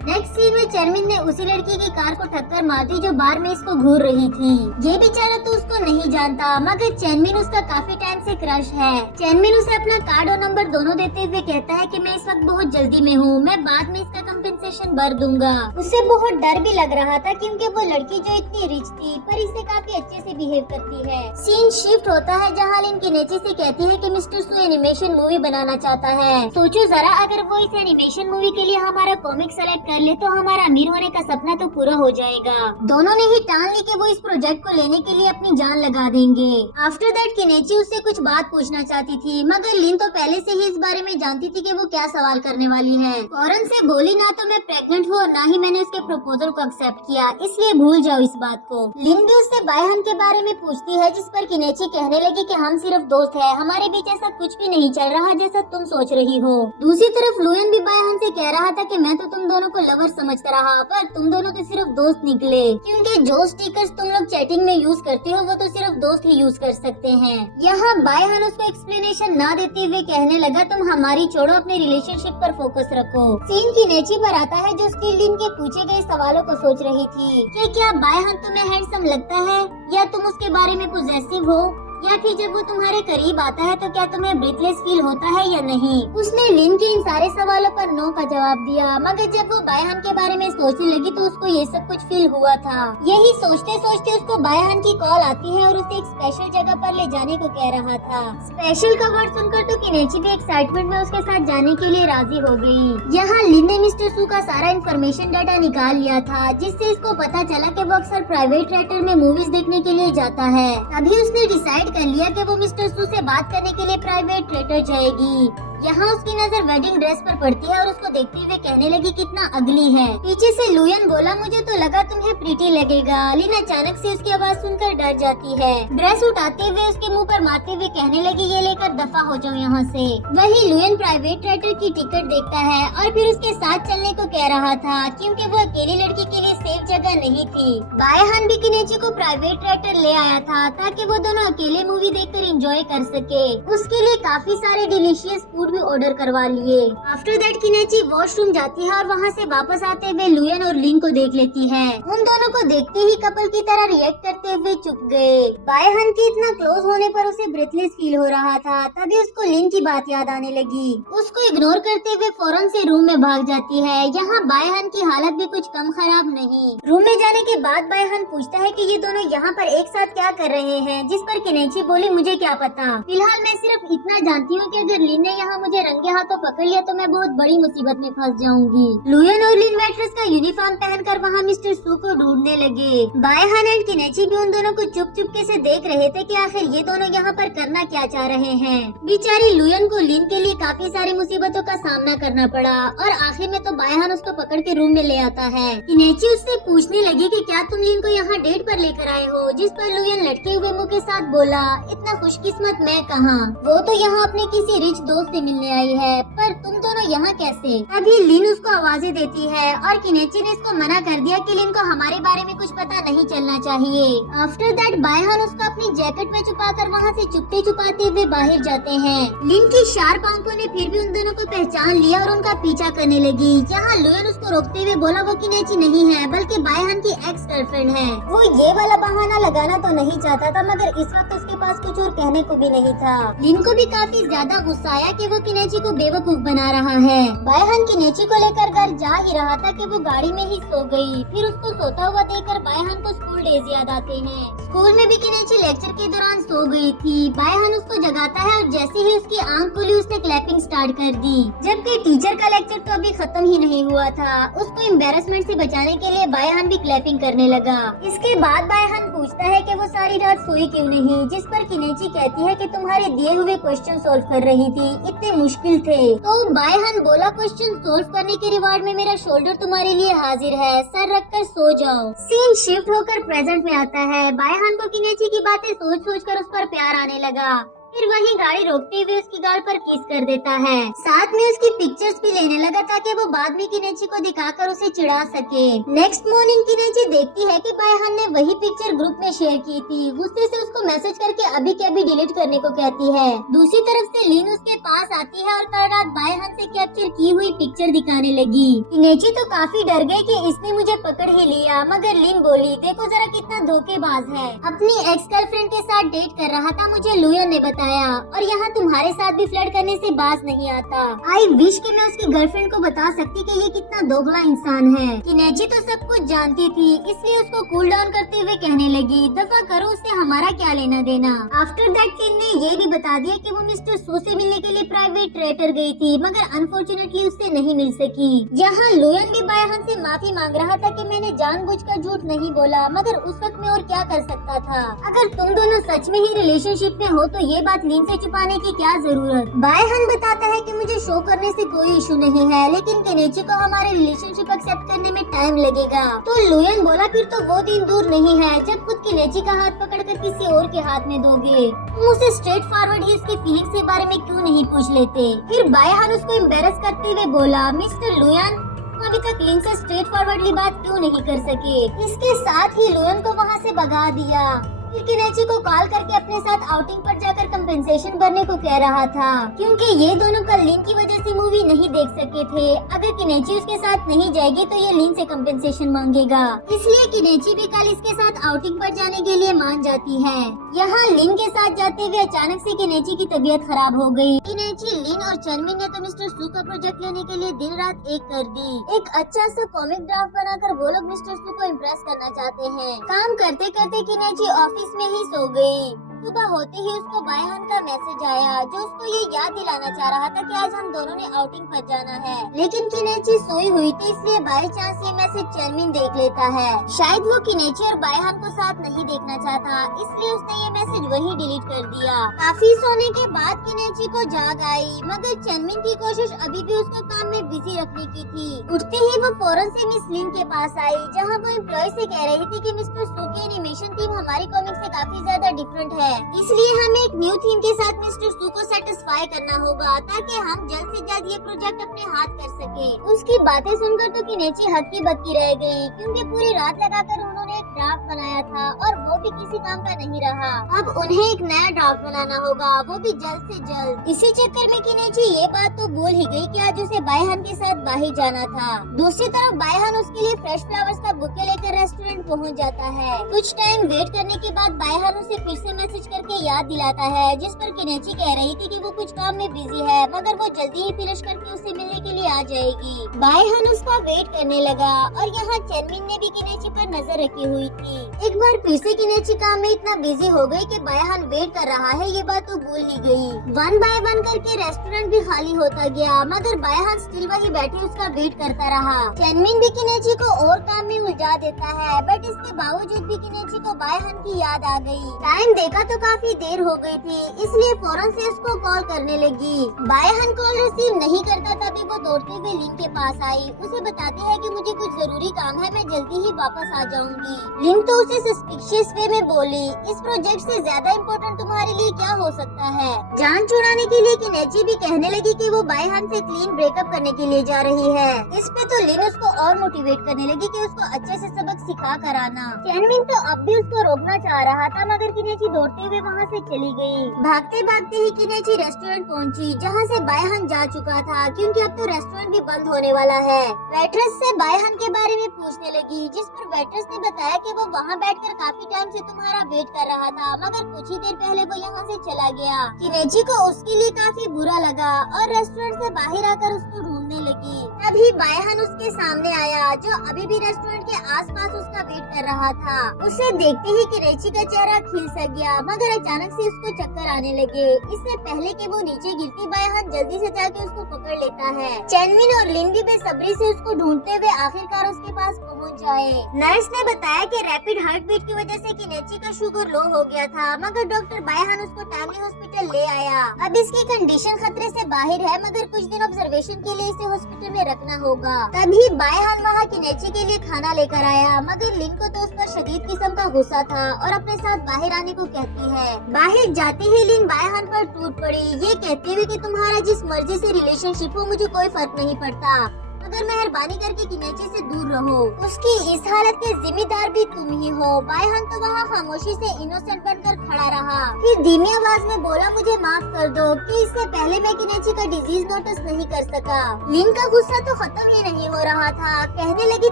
नेक्स्ट सीन में चेनमिन ने उसी लड़की की कार को टक्कर मार दी जो बार में इसको घूर रही थी। ये बेचारा तो उसको नहीं जानता, मगर चेनमिन उसका काफी टाइम से क्रश है। चेनमिन उसे अपना कार्ड और नंबर दोनों देते हुए कहता है कि मैं इस वक्त बहुत जल्दी में हूँ, मैं बाद में इसका कंपेंसेशन भर दूंगा। उसे बहुत डर भी लग रहा था क्योंकि वो लड़की जो इतनी रिच थी पर इससे काफी अच्छे से बिहेव करती है। सीन शिफ्ट होता है जहाँ लिन किनेची से कहती है कि मिस्टर सू एनिमेशन मूवी बनाना चाहता है। सोचो जरा, अगर वो इस एनिमेशन मूवी के लिए हमारा कॉमिक सेलेक्ट कर ले तो हमारा अमीर होने का सपना तो पूरा हो जाएगा। दोनों ने ही ठान ली कि वो इस प्रोजेक्ट को लेने के लिए अपनी जान लगा देंगे। आफ्टर दैट किनेची उससे कुछ बात पूछना चाहती थी, मगर लिन तो पहले से ही इस बारे में जानती थी कि वो क्या सवाल करने वाली है। फौरन से बोली, ना तो मैं प्रेग्नेंट हूँ और ना ही मैंने उसके प्रपोजल को एक्सेप्ट किया, इसलिए भूल जाओ इस बात को। लिन भी उससे बायहान के बारे में पूछती है, जिस पर किनेची कहने लगी कि हम सिर्फ दोस्त है, हमारे बीच ऐसा कुछ भी नहीं चल रहा जैसा तुम सोच रही हो। दूसरी तरफ लुयन भी बायहान से कह रहा था कि मैं तो तुम दोनों को लवर समझता रहा, पर तुम दोनों तो सिर्फ दोस्त निकले, क्योंकि जो स्टिकर्स तुम लोग चैटिंग में यूज करते हो वो तो सिर्फ दोस्त ही यूज कर सकते हैं। यहाँ बायहान उसको एक्सप्लेनेशन ना देते हुए कहने लगा, तुम हमारी छोड़ो, अपने रिलेशनशिप पर फोकस रखो। सीन किनेची पर आता है जो उसकी लिन के पूछे गए सवालों को सोच रही थी कि क्या बायहान तुम्हें हैंडसम लगता है या तुम उसके बारे में पॉजेसिव हो, या फिर जब वो तुम्हारे करीब आता है तो क्या तुम्हें ब्रीथलेस फील होता है या नहीं। उसने लिन के इन सारे सवालों पर नो का जवाब दिया, मगर जब वो बायहान के बारे में सोचने लगी तो उसको ये सब कुछ फील हुआ था। यही सोचते सोचते उसको बायहान की कॉल आती है और उसे एक स्पेशल जगह पर ले जाने को कह रहा था। स्पेशल का वर्ड सुनकर तो किनेची भी एक्साइटमेंट में उसके साथ जाने के लिए राजी हो गई। यहाँ लिन ने मिस्टर सू का सारा इन्फॉर्मेशन डाटा निकाल लिया था, जिससे इसको पता चला कि वो अक्सर प्राइवेट थिएटर में मूवीज देखने के लिए जाता है। तभी उसने डिसाइड कर लिया कि वो मिस्टर सू से बात करने के लिए प्राइवेट थिएटर जाएगी। यहाँ उसकी नजर वेडिंग ड्रेस पर पड़ती है और उसको देखते हुए कहने लगी, कितना अगली है। पीछे से लुयन बोला, मुझे तो लगा तुम्हें प्रीटी लगेगा। लिन अचानक से उसकी आवाज सुनकर डर जाती है। ड्रेस उठाते हुए उसके मुंह पर मारते हुए कहने लगी, ये लेकर दफा हो जाओ यहाँ से। वही लुयन प्राइवेट थिएटर की टिकट देखता है और फिर उसके साथ चलने को कह रहा था, क्योंकि वो अकेली लड़की के लिए सेफ जगह नहीं थी। बायहान भी किनेची को प्राइवेट थिएटर ले आया था ताकि वो दोनों अकेले मूवी देखकर एंजॉय कर सके। उसके लिए काफी सारे डिलीशियस फूड भी ऑर्डर करवा लिए। आफ्टर दैट किनेची वॉशरूम जाती है और वहाँ से वापस आते हुए लुयन और लिन को देख लेती है। उन दोनों को देखते ही कपल की तरह रिएक्ट करते हुए चुप गए। बायहान के इतना क्लोज होने पर उसे ब्रेथलेस फील हो रहा था, तभी उसको लिन की बात याद आने लगी। उसको इग्नोर करते हुए फौरन से रूम में भाग जाती है। यहाँ बायहान की हालत भी कुछ कम खराब नहीं। रूम में जाने के बाद बायहान पूछता है कि ये दोनों यहाँ पर एक साथ क्या कर रहे हैं, जिस पर किनेची बोली, मुझे क्या पता, फिलहाल मैं सिर्फ इतना जानती हूँ कि अगर लिन ने यहाँ मुझे रंगे हाथों पकड़ लिया तो मैं बहुत बड़ी मुसीबत में फंस जाऊंगी। लुयन और लिन वेट्रेस का यूनिफॉर्म पहनकर वहाँ मिस्टर सू को ढूंढने लगे। बायहान एंड किनेची भी उन दोनों को चुप चुपके से देख रहे थे कि आखिर ये दोनों यहाँ पर करना क्या चाह रहे हैं। बेचारी लुयन को लिन के लिए काफी सारी मुसीबतों का सामना करना पड़ा और आखिर में तो बायहान उसको पकड़ के रूम में ले आता है। किनेची उससे पूछने लगी कि क्या तुम लिन को यहाँ डेट पर लेकर आए हो, जिस पर लुयन लटके हुए मुंह के साथ बोला, इतना खुशकिस्मत मैं कहाँ, वो तो यहाँ अपने किसी रिच दोस्त से मिलने आई है, पर तुम दोनों यहाँ कैसे। अभी लिन उसको आवाजें देती है और किनेची ने इसको मना कर दिया कि लिन को हमारे बारे में कुछ पता नहीं चलना चाहिए। आफ्टर दैट बायहान उसको अपनी जैकेट में छुपाकर वहाँ से चुपते छुपाते हुए बाहर जाते हैं। लिन की शार्प आंखों ने फिर भी उन दोनों को पहचान लिया और उनका पीछा करने लगी। यहाँ लुयन उसको रोकते हुए बोला, वो किनेची नहीं है बल्कि बायहान की एक्स गर्लफ्रेंड है। वो ये वाला बहाना लगाना तो नहीं चाहता था, मगर इस वक्त उसके पास कुछ और कहने को भी नहीं था। लिन को भी काफी ज्यादा गुस्सा आया कि वो किनेची को बेवकूफ बना रहा है। बायहान किनेची को लेकर घर जा ही रहा था कि वो गाड़ी में ही सो गई। फिर उसको सोता हुआ देखकर बायहान को स्कूल डेज याद आते हैं। स्कूल में भी किनेची लेक्चर के दौरान सो गई थी। बायहान उसको जगाता है और जैसे ही उसकी आंख खुली उसने क्लैपिंग स्टार्ट कर दी, जबकि टीचर का लेक्चर तो अभी खत्म ही नहीं हुआ था। उसको एम्बेरसमेंट से बचाने के लिए बायहान भी क्लैपिंग करने लगा। इसके बाद बायहान पूछता है कि वो सारी रात सोई क्यों नहीं, जिस पर किनेची कहती है कि तुम्हारे दिए हुए क्वेश्चन सोल्व कर रही थी, इतने मुश्किल थे। तो बायहान बोला क्वेश्चन सोल्व करने के रिवार्ड में मेरा शोल्डर तुम्हारे लिए हाजिर है, सर रखकर सो जाओ। सीन शिफ्ट होकर प्रेजेंट में आता है। बायहान को किनेची की बातें सोच सोच कर उस पर प्यार आने लगा। फिर वही गाड़ी रोकते हुए उसकी गाल पर किस कर देता है। साथ में उसकी पिक्चर्स भी लेने लगा ताकि वो बाद में किनेची को दिखाकर उसे चिढ़ा सके। नेक्स्ट मॉर्निंग किनेची देखती है कि बायहान ने वही पिक्चर ग्रुप में शेयर की थी। गुस्से से उसको मैसेज करके अभी के अभी डिलीट करने को कहती है। दूसरी तरफ से लिन उसके पास आती है और कल रात बायहान से कैप्चर की हुई पिक्चर दिखाने लगी। किनेची तो काफी डर गई कि इसने मुझे पकड़ ही लिया, मगर लिन बोली देखो जरा कितना धोखेबाज है। अपनी एक्स गर्लफ्रेंड के साथ डेट कर रहा था, मुझे लुयन ने बताया, और यहाँ तुम्हारे साथ भी फ्लर्ट करने से बाज नहीं आता। आई विश कि मैं उसकी गर्लफ्रेंड को बता सकती कि ये कितना दोगला इंसान है। किनेची तो सब कुछ जानती थी, इसलिए उसको कूल डाउन करते हुए कहने लगी दफा करो, उससे हमारा क्या लेना देना। आफ्टर दैट लिन ने ये भी बता दिया कि वो मिस्टर सू से मिलने के लिए प्राइवेट थिएटर गई थी, मगर अनफॉर्चुनेटली उससे नहीं मिल सकी। यहाँ लुयन भी बायहान से माफी मांग रहा था कि मैंने जानबूझकर झूठ नहीं बोला, मगर उस वक्त मैं और क्या कर सकता था। अगर तुम दोनों सच में ही रिलेशनशिप में हो तो ये बात लिन से छुपाने की क्या जरूरत। बायहान बताता है कि मुझे शो करने से कोई इशू नहीं है, लेकिन किनेची को हमारे रिलेशनशिप एक्सेप्ट करने में टाइम लगेगा। तो लुयन बोला फिर तो वो दिन दूर नहीं है जब खुद किनेची का हाथ पकड़कर किसी और के हाथ में दोगे। तुम उसे स्ट्रेट फॉरवर्ड ही उसकी फीलिंग्स के बारे में क्यों नहीं पूछ लेते। फिर बायहान उसको एम्बेरस करते हुए बोला मिस्टर लुयन अभी तक लिन से स्ट्रेट फॉरवर्डली बात क्यों नहीं कर सके। इसके साथ ही लुयन को वहाँ से भगा दिया। फिर किनेची को कॉल करके अपने साथ आउटिंग पर जाकर कंपेंसेशन भरने को कह रहा था, क्योंकि ये दोनों कल लिन की वजह से मूवी नहीं देख सके थे। अगर किनेची उसके साथ नहीं जाएगी तो ये लिन से कंपेंसेशन मांगेगा, इसलिए किनेची भी कल इसके साथ आउटिंग पर जाने के लिए मान जाती है। यहाँ लिन के साथ जाते हुए अचानक से किनेची की तबीयत खराब हो गई। किनेची, लिन और चनमिन ने तो मिस्टर सू का प्रोजेक्ट लेने के लिए दिन रात एक कर दी। एक अच्छा सा कॉमिक ड्राफ्ट बनाकर वो लोग मिस्टर सू को इम्प्रेस करना चाहते हैं। काम करते करते किनेची ऑफिस में ही सो गई। सुबह होते ही उसको बायहान का मैसेज आया, जो उसको ये याद दिलाना चाह रहा था कि आज हम दोनों ने आउटिंग पर जाना है। लेकिन किनेची सोई हुई थी, इसलिए बाय चांस ये मैसेज चनमिन देख लेता है। शायद वो किनेची और बायहान को साथ नहीं देखना चाहता, इसलिए उसने ये मैसेज वहीं डिलीट कर दिया। काफी सोने के बाद किनेची को जाग आई, मगर चनमिन की कोशिश अभी भी उसको काम में बिजी रखने की थी। उठते ही वो फौरन से मिस लिन के पास आई, जहाँ वो एम्प्लॉय से कह रही थी कि मिस्टर सू की एनिमेशन टीम हमारी कॉमिक से काफी ज्यादा डिफरेंट है, इसलिए हमें एक न्यू थीम के साथ मिस्टर सू को सेटिस्फाई करना होगा ताकि हम जल्द से जल्द ये प्रोजेक्ट अपने हाथ कर सके। उसकी बातें सुनकर तो किनेची हक्की बक्की रह गई, क्योंकि पूरी रात लगाकर उन्होंने एक ड्राफ्ट बनाया था और वो भी किसी काम का नहीं रहा। अब उन्हें एक नया ड्राफ्ट बनाना होगा, वो भी जल्द से जल्द। इसी चक्कर में किनेची ये बात तो भूल ही गई कि आज उसे बायहान के साथ बाहर जाना था। दूसरी तरफ बायहान उसके लिए फ्रेश फ्लावर्स का बुके लेकर रेस्टोरेंट पहुंच जाता है। कुछ टाइम वेट करने के बाद बायहान उसे फिर से मैसेज करके याद दिलाता है, जिस पर किनेची कह रही थी कि वो कुछ काम में बिजी है, मगर वो जल्दी ही फिनिश करके उसे मिलने के लिए आ जाएगी। बायहान उसका वेट करने लगा और यहाँ चनमिन ने भी किनेची पर नजर रखी हुई थी। एक बार फिर से किनेची काम में इतना बिजी हो गई कि बायहान वेट कर रहा है ये बात तो भूल ही गई। वन बाय वन करके रेस्टोरेंट भी खाली होता गया, मगर बायहान स्टिल वही बैठे उसका वेट करता रहा। चनमिन भी किनेची को और काम में उलझा देता है, बट इसके बावजूद भी किनेची को बायहान की याद आ गई। टाइम देखा तो काफी देर हो गई थी, इसलिए फौरन से उसको कॉल करने लगी। बायहान कॉल रिसीव नहीं करता, तभी वो दौड़ते हुए लिन के पास आई। उसे बताती है कि मुझे कुछ जरूरी काम है, मैं जल्दी ही वापस आ जाऊंगी। लिन तो उसे सस्पिशियस वे में बोली, इस प्रोजेक्ट से ज्यादा इम्पोर्टेंट तुम्हारे लिए क्या हो सकता है। जान छुड़ाने के लिए किनेची भी कहने लगी कि वो बायहान से क्लीन ब्रेकअप करने के लिए जा रही है। इस पे तो लिन उसको और मोटिवेट करने लगी कि उसको अच्छे से सबक सिखा कराना। चैनमिन तो अब भी उसको रोकना चाह रहा था, मगर किनेची दौड़ते हुए वहाँ से चली गई। भागते भागते ही किनेची रेस्टोरेंट पहुँची, जहाँ से बायहान जा चुका था, क्योंकि अब तो रेस्टोरेंट भी बंद होने वाला है। वेट्रेस से बायहान के बारे में पूछने लगी, जिस पर वेट्रेस ने बताया कि वो वहाँ बैठकर काफी टाइम से तुम्हारा वेट कर रहा था, मगर कुछ ही देर पहले वो यहाँ से चला गया। किनेची को उसके लिए काफी बुरा लगा और रेस्टोरेंट से बाहर आकर उसको ढूंढने लगी। तभी बायहान उसके सामने आया, जो अभी भी रेस्टोरेंट के आसपास उसका वेट कर रहा था। उसे देखते ही किनेची का चेहरा खिल सा गया, मगर अचानक से उसको चक्कर आने लगे। इससे पहले कि वो नीचे गिरती, बायहान जल्दी से जाके उसको पकड़ लेता है। चैनमिन और लिन भी बेसब्री से उसको ढूंढते हुए आखिरकार उसके पास पहुंच जाए। नर्स ने बताया कि रैपिड हार्ट बीट की वजह से किनेची का शुगर लो हो गया था, मगर डॉक्टर बायहान उसको टाइमली हॉस्पिटल ले आया। अब इसकी कंडीशन खतरे से बाहर है, मगर कुछ दिन ऑब्जर्वेशन के लिए इसे हॉस्पिटल में रखना होगा। तभी बायहान वहाँ किनेची के लिए खाना लेकर आया, मगर लिन को तो उस पर शदीद किस्म का गुस्सा था और अपने साथ बाहर आने को कहती है। बाहर जाते ही लिन बायहान पर टूट पड़ी, ये कहते हुए कि तुम्हारा जिस मर्जी से रिलेशनशिप हो मुझे कोई फर्क नहीं पड़ता, मगर मेहरबानी करके किनेची से दूर रहो। उसकी इस हालत के जिम्मेदार भी तुम ही हो। बायहान तो वहाँ खामोशी से इनोसेंट बनकर खड़ा रहा, फिर धीमी आवाज में बोला, मुझे माफ कर दो कि इससे पहले मैं किनेची का डिजीज नोटिस नहीं कर सका। लिन का गुस्सा तो खत्म ही नहीं हो रहा था, कहने लगी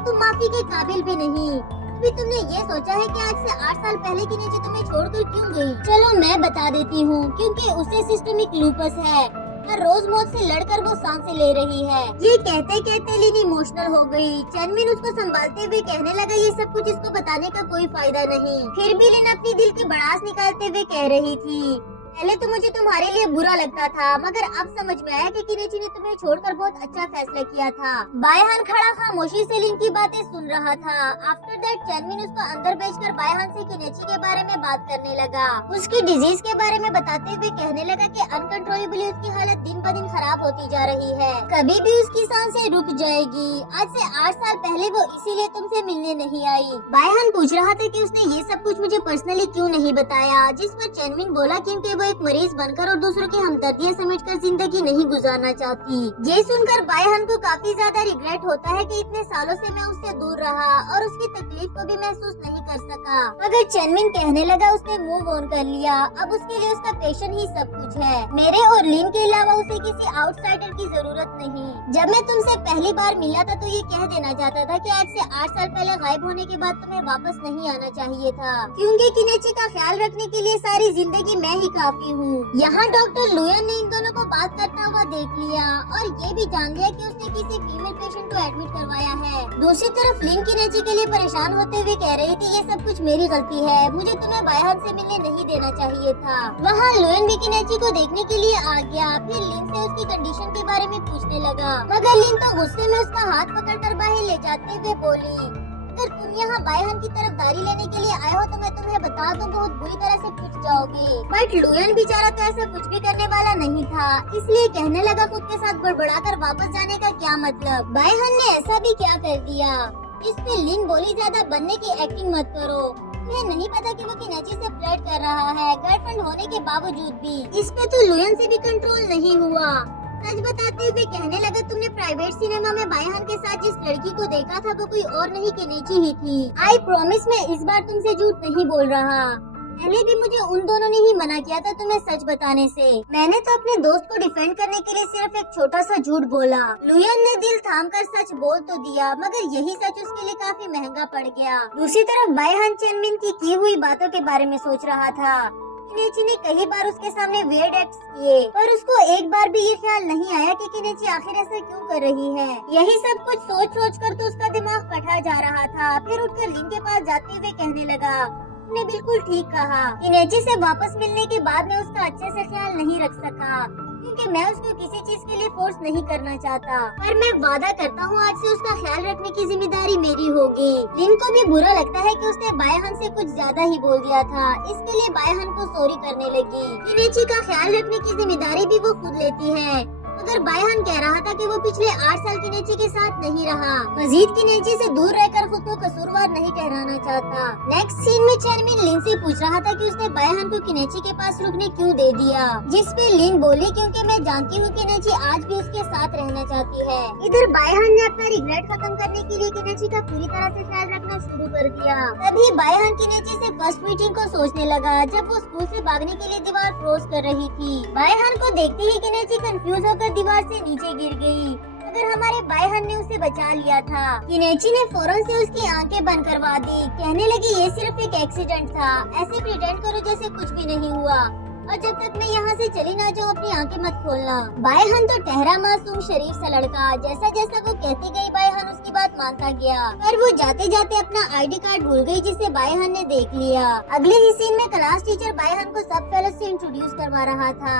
तुम माफी के काबिल भी नहीं। अभी तुमने ये सोचा है कि आज से 8 साल पहले किनेची तुम्हें छोड़कर क्यों गई? चलो मैं बता देती हूँ, क्योंकि उसे सिस्टमिक लूपस है। हर रोज मौत से लड़कर वो सांसें ले रही है। ये कहते कहते लिन इमोशनल हो गई। चैनमिन उसको संभालते हुए कहने लगा, ये सब कुछ इसको बताने का कोई फायदा नहीं। फिर भी लिन अपनी दिल की भड़ास निकालते हुए कह रही थी, पहले तो मुझे तुम्हारे लिए बुरा लगता था, मगर अब समझ में आया कि किनेची ने तुम्हें छोड़कर बहुत अच्छा फैसला किया था। बायहान खड़ा खामोशी से लिन की बातें सुन रहा था। आफ्टर दैट चैनमिन उसको अंदर भेजकर बायहान से किनेची के बारे में बात करने लगा। उसकी डिजीज के बारे में बताते हुए कहने लगा कि अनकंट्रोलेबली उसकी हालत दिन ब दिन खराब होती जा रही है, कभी भी उसकी सांसें रुक जाएगी। आज से 8 साल पहले वो इसीलिए तुमसे मिलने नहीं आई। बायहान पूछ रहा था कि उसने ये सब कुछ मुझे पर्सनली क्यों नहीं बताया, जिस पर चैनमिन बोला क्योंकि एक मरीज बनकर और दूसरों की हमदर्दियां समेटकर जिंदगी नहीं गुजारना चाहती। ये सुनकर बायहान को काफी ज्यादा रिग्रेट होता है कि इतने सालों से मैं उससे दूर रहा और उसकी तकलीफ को भी महसूस नहीं कर सका। मगर चैनमिन कहने लगा उसने मूव ऑन कर लिया, अब उसके लिए उसका पैशन ही सब कुछ है। मेरे और लिन के अलावा उसे किसी आउटसाइडर की जरूरत नहीं। जब मैं तुमसे पहली बार मिला था तो ये कह देना चाहता था कि आज से 8 साल पहले गायब होने के बाद तुम्हें वापस नहीं आना चाहिए था, क्योंकि किनेची का ख्याल रखने के लिए सारी जिंदगी मैं ही काफी हूँ। यहाँ डॉक्टर लुयन ने इन दोनों को बात करता हुआ देख लिया और ये भी जान लिया कि उसने किसी फीमेल पेशेंट को एडमिट करवाया है। दूसरी तरफ लिन किनेची के लिए परेशान होते हुए कह रही थी, ये सब कुछ मेरी गलती है, मुझे तुम्हें बायहान से मिलने नहीं देना चाहिए था। वहाँ लुयन भी किनेची को देखने के लिए आ गया, फिर लिन से उसकी कंडीशन के बारे में पूछने लगा, मगर लिन तो गुस्से में उसका हाथ पकड़कर बाहर ले जाते हुए बोली, अगर तुम यहाँ बायहान की तरफदारी लेने के लिए आए हो तो मैं तुम्हें बता दूं बहुत बुरी तरह से पिट जाओगे। बट लुयन बेचारा तो ऐसा कुछ भी करने वाला नहीं था, इसलिए कहने लगा खुद के साथ बड़बड़ाकर वापस जाने का क्या मतलब, बायहान ने ऐसा भी क्या कर दिया। इस पे लिन बोली, ज्यादा बनने की एक्टिंग मत करो, तुम्हें नहीं पता कि वो किनेची से फ्लर्ट कर रहा है, गर्लफ्रेंड होने के बावजूद भी। इस पे तो लुयन से भी कंट्रोल नहीं हुआ। सच बताते हुए कहने लगा, तुमने प्राइवेट सिनेमा में बायहान के साथ जिस लड़की को देखा था वो कोई और नहीं किनेची ही थी। आई प्रॉमिस मैं इस बार तुमसे झूठ नहीं बोल रहा। पहले भी मुझे उन दोनों ने ही मना किया था तुम्हें सच बताने से। मैंने तो अपने दोस्त को डिफेंड करने के लिए सिर्फ एक छोटा सा झूठ बोला। लुयन ने दिल थामकर सच बोल तो दिया, मगर यही सच उसके लिए काफी महंगा पड़ गया। दूसरी तरफ बायहान चैनमिन की हुई बातों के बारे में सोच रहा था। किनेची ने कई बार उसके सामने वियर्ड एक्ट्स किए, पर उसको एक बार भी ये ख्याल नहीं आया कि किनेची आखिर ऐसा क्यों कर रही है। यही सब कुछ सोच सोच कर तो उसका दिमाग फटा जा रहा था। फिर उठकर लिन के पास जाते हुए कहने लगा, तुमने बिल्कुल ठीक कहा, किनेची से वापस मिलने के बाद मैं उसका अच्छे से ख्याल नहीं रख सका, क्योंकि मैं उसको किसी चीज के लिए फोर्स नहीं करना चाहता, पर मैं वादा करता हूँ आज से उसका ख्याल रखने की जिम्मेदारी मेरी होगी। लिन को भी बुरा लगता है कि उसने बायहान से कुछ ज्यादा ही बोल दिया था, इसके लिए बायहान को सॉरी करने लगी। किनेची का ख्याल रखने की जिम्मेदारी भी वो खुद लेती है, मगर बायहान कह रहा था कि वो पिछले 8 साल किनेची के साथ नहीं रहा। मजीद किनेची से दूर रहकर खुद को कसूरवार नहीं ठहराना चाहता। नेक्स्ट सीन में चेयरमैन लिन से पूछ रहा था कि उसने बायहान को किनेची के पास रुकने क्यों दे दिया, जिस पे लिन बोली क्योंकि मैं जानती हूँ किनेची आज भी उसके साथ रहना चाहती है। इधर बायहान ने अपना रिग्रेट खत्म करने के लिए किनेची का पूरी तरह से ख्याल रखना शुरू कर दिया। तभी बायहान किनेची से फर्स्ट मीटिंग को सोचने लगा जब वो स्कूल से भागने के लिए दीवार क्रॉस कर रही थी। बायहान को देखते ही किनेची कंफ्यूज होकर दीवार से नीचे गिर गई, मगर हमारे बायहान ने उसे बचा लिया था। किनेची ने फौरन से उसकी आंखें बंद करवा दी, कहने लगी ये सिर्फ एक एक्सीडेंट था, ऐसे प्रिटेंड करो जैसे कुछ भी नहीं हुआ और जब तक मैं यहाँ से चली ना जाऊँ अपनी आंखें मत खोलना। बायहान तो ठहरा मासूम शरीफ सा लड़का, जैसा जैसा वो कहती गई बायहान उसकी बात मानता गया, पर वो जाते जाते अपना आईडी कार्ड भूल गई जिसे बायहान ने देख लिया। अगले ही सीन में क्लास टीचर बायहान को सब फेलोज से इंट्रोड्यूस करवा रहा था।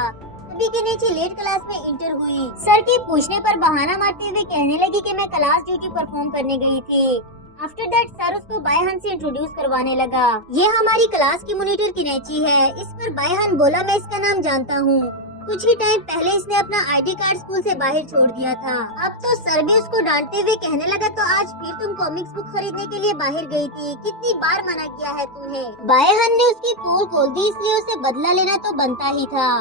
अभी किनेची लेट क्लास में इंटर हुई। सर के पूछने पर बहाना मारते हुए कहने लगी कि मैं क्लास ड्यूटी परफॉर्म करने गई थी। आफ्टर दैट सर उसको बायहान से इंट्रोड्यूस करवाने लगा। ये हमारी क्लास की मॉनिटर किनेची है। इस पर बायहान बोला मैं इसका नाम जानता हूँ, कुछ ही टाइम पहले इसने अपना आईडी कार्ड स्कूल से बाहर छोड़ दिया था। अब तो सर भी उसको डांटते हुए कहने लगा तो आज फिर तुम कॉमिक्स बुक खरीदने के लिए बाहर गई थी, कितनी बार मना किया है तुम्हें। बायहान ने उसकी पोल खोल दी, इसलिए उसे बदला लेना तो बनता ही था।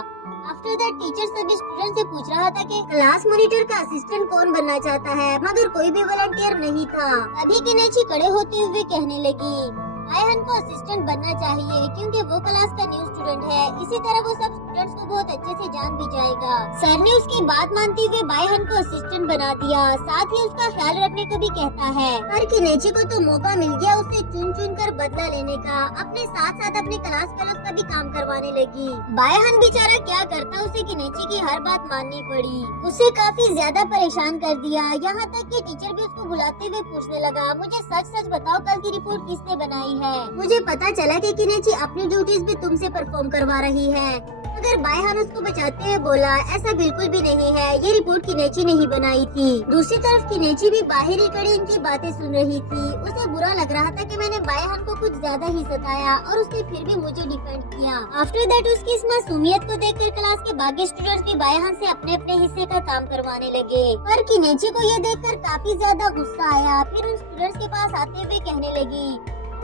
आफ्टर दैट टीचर सभी स्टूडेंट से पूछ रहा था कि क्लास मॉनिटर का असिस्टेंट कौन बनना चाहता है, मगर कोई भी वॉलंटियर नहीं था। अभी किनेची खड़े होते हुए कहने लगी बायहान को असिस्टेंट बनना चाहिए क्योंकि वो क्लास का न्यू स्टूडेंट है, इसी तरह वो सब स्टूडेंट्स को बहुत अच्छे से जान भी जाएगा। सर ने उसकी बात मानते हुए बायहान को असिस्टेंट बना दिया, साथ ही उसका ख्याल रखने को भी कहता है। पर किनेची को तो मौका मिल गया उसे चुन चुन कर बदला लेने का, अपने साथ साथ अपने क्लास फेलोज का भी काम करवाने लगी। बायहान बेचारा क्या करता, उसे किनेची की हर बात माननी पड़ी, उसे काफी ज्यादा परेशान कर दिया। यहाँ तक कि टीचर भी उसको बुलाते हुए पूछने लगा मुझे सच सच बताओ कल की रिपोर्ट किसने बनाई है। मुझे पता चला कि किनेची अपनी ड्यूटीज भी तुमसे परफॉर्म करवा रही है, मगर बायहान उसको बचाते हुए बोला ऐसा बिल्कुल भी नहीं है, ये रिपोर्ट किनेची ने ही बनाई थी। दूसरी तरफ किनेची भी बाहर ही खड़ी इनकी बातें सुन रही थी। उसे बुरा लग रहा था कि मैंने बायहान को कुछ ज्यादा ही सताया और उसने फिर भी मुझे डिफेंड किया। आफ्टर दैट उसकी इस मासूमियत को देखकर क्लास के बाकी स्टूडेंट्स भी बायहान से अपने अपने हिस्से का काम करवाने लगे। पर किनेची को ये देखकर काफी ज्यादा गुस्सा आया। फिर उन स्टूडेंट्स के पास आते हुए कहने लगी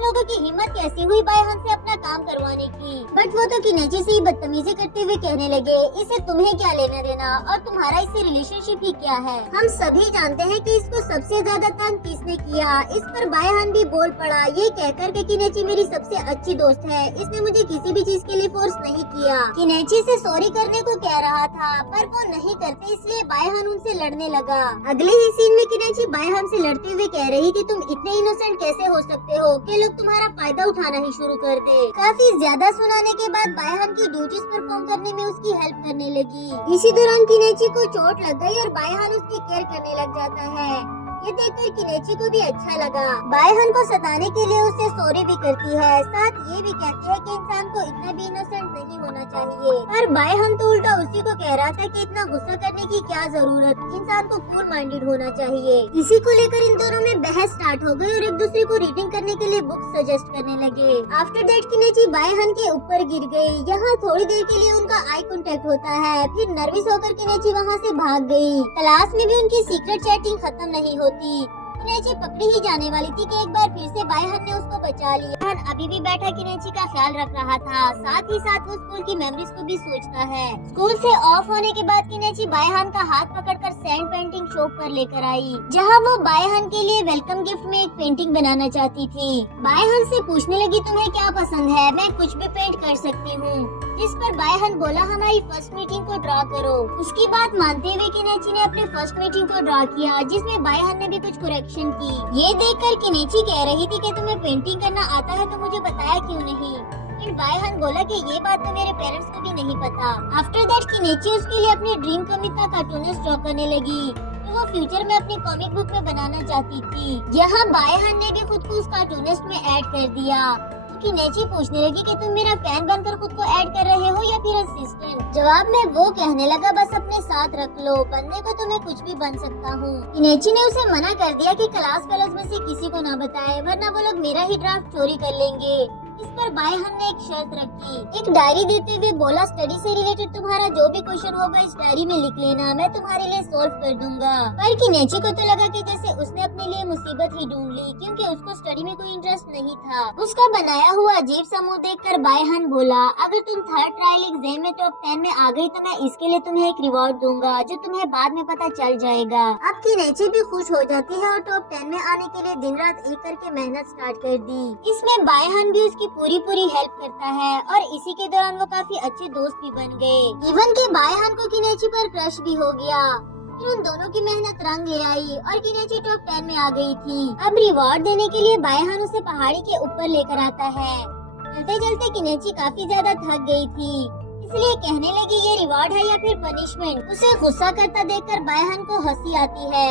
लोगों की हिम्मत कैसी हुई बायहान से अपना काम करवाने की। बट वो तो किनेची से ही बदतमीजी करते हुए कहने लगे इसे तुम्हें क्या लेना देना और तुम्हारा इससे रिलेशनशिप ही क्या है। हम सभी जानते हैं कि इसको सबसे ज्यादा तंग किसने किया। इस पर बायहान भी बोल पड़ा ये कहकर कि किनेची मेरी सबसे अच्छी दोस्त है, इसने मुझे किसी भी चीज के लिए फोर्स नहीं किया। किनेची से सॉरी करने को कह रहा था पर वो नहीं करते, इसलिए बायहान उनसे लड़ने लगा। अगले ही सीन में किनेची बायहान से लड़ते हुए कह रही कि तुम इतने इनोसेंट कैसे हो सकते हो कि तुम्हारा फायदा उठाना ही शुरू कर दे। काफी ज्यादा सुनाने के बाद बायहान की ड्यूटीज परफॉर्म करने में उसकी हेल्प करने लगी। इसी दौरान किनेची को चोट लग गई और बायहान उसकी केयर करने लग जाता है। ये देखकर किनेची को भी अच्छा लगा। बायहान को सताने के लिए उसे सॉरी भी करती है, साथ ये भी कहती है कि इंसान को इतना भी इनोसेंट नहीं होना चाहिए। पर बायहान तो उल्टा उसी को कह रहा था कि इतना गुस्सा करने की क्या जरूरत, इंसान को कूल माइंडेड होना चाहिए। इसी को लेकर इन दोनों में बहस स्टार्ट हो गई और एक दूसरे को रीडिंग करने के लिए बुक सजेस्ट करने लगे। आफ्टर दैट किनेची बायहान के ऊपर गिर गई। यहाँ थोड़ी देर के लिए उनका आई कांटेक्ट होता है, फिर नर्वस होकर किनेची वहाँ से भाग गई। क्लास में भी उनकी सीक्रेट चैटिंग खत्म नहीं होती। किनेची पकड़ी ही जाने वाली थी कि एक बार फिर से बायहान ने उसको बचा लिया। अभी भी बैठा किनेची का ख्याल रख रहा था, साथ ही साथ वो स्कूल की मेमोरीज को भी सोचता है। स्कूल से ऑफ होने के बाद किनेची बायहान का हाथ पकड़कर सैंड पेंटिंग शॉप पर लेकर आई, जहां वो बायहान के लिए वेलकम गिफ्ट में एक पेंटिंग बनाना चाहती थी। बायहान से पूछने लगी तुम्हें क्या पसंद है, मैं कुछ भी पेंट कर सकती हूँ। जिस पर बायहान बोला हमारी फर्स्ट मीटिंग को ड्रॉ करो। उसकी बात मानते हुए किनेची ने अपने फर्स्ट मीटिंग को ड्रॉ किया, जिसमें बायहान ने भी कुछ करेक्शन की। ये देखकर किनेची कह रही थी कि तुम्हें पेंटिंग करना आता है तो मुझे बताया क्यों नहीं। फिर बायहान बोला कि ये बात तो मेरे पेरेंट्स को भी नहीं पता। आफ्टर दैट किनेची उसके लिए अपनी ड्रीम कॉमिक का कार्टूनिस्ट ड्रॉ करने लगी, तो वो फ्यूचर में अपनी कॉमिक बुक में बनाना चाहती थी। यहाँ बायहान ने भी खुद को उस कार्टूनिस्ट में ऐड कर दिया। किनेची पूछने लगी कि तुम मेरा फैन बनकर खुद को ऐड कर रहे हो या फिर असिस्टेंट। जवाब में वो कहने लगा बस अपने साथ रख लो, बनने को तो मैं कुछ भी बन सकता हूँ। किनेची ने उसे मना कर दिया कि क्लास फेलोज में से किसी को ना बताए, वरना वो लोग मेरा ही ड्राफ्ट चोरी कर लेंगे। इस पर बायहन ने एक शर्त रखी। एक डायरी देते हुए बोला, स्टडी से रिलेटेड तुम्हारा जो भी क्वेश्चन होगा इस डायरी में लिख लेना, मैं तुम्हारे लिए सॉल्व कर दूंगा। पर किनेची को तो लगा कि जैसे उसने अपने लिए मुसीबत ही ढूंढ ली, क्योंकि उसको स्टडी में कोई इंटरेस्ट नहीं था। उसका बनाया हुआ अजीब सा मुंह देखकर बायहन बोला, अगर तुम थर्ड ट्रायल एग्जाम में टॉप 10 में आ गई तो मैं इसके लिए तुम्हें एक रिवॉर्ड दूंगा जो तुम्हें बाद में पता चल जाएगा। अब किनेची भी खुश हो जाती है और टॉप 10 में आने के लिए दिन रात एक करके मेहनत स्टार्ट कर दी। इसमें बायहन भी उसकी पूरी हेल्प करता है और इसी के दौरान वो काफी अच्छे दोस्त भी बन गए। इवन के बायहन को किनेची पर क्रश भी हो गया। फिर उन दोनों की मेहनत रंग ले आई और किनेची टॉप 10 में आ गई थी। अब रिवॉर्ड देने के लिए बायहन उसे पहाड़ी के ऊपर लेकर आता है। चलते चलते किनेची काफी ज्यादा थक गई थी, इसलिए कहने लगी ये रिवॉर्ड है या फिर पनिशमेंट। उसे गुस्सा करता देखकर बायहन को हंसी आती है।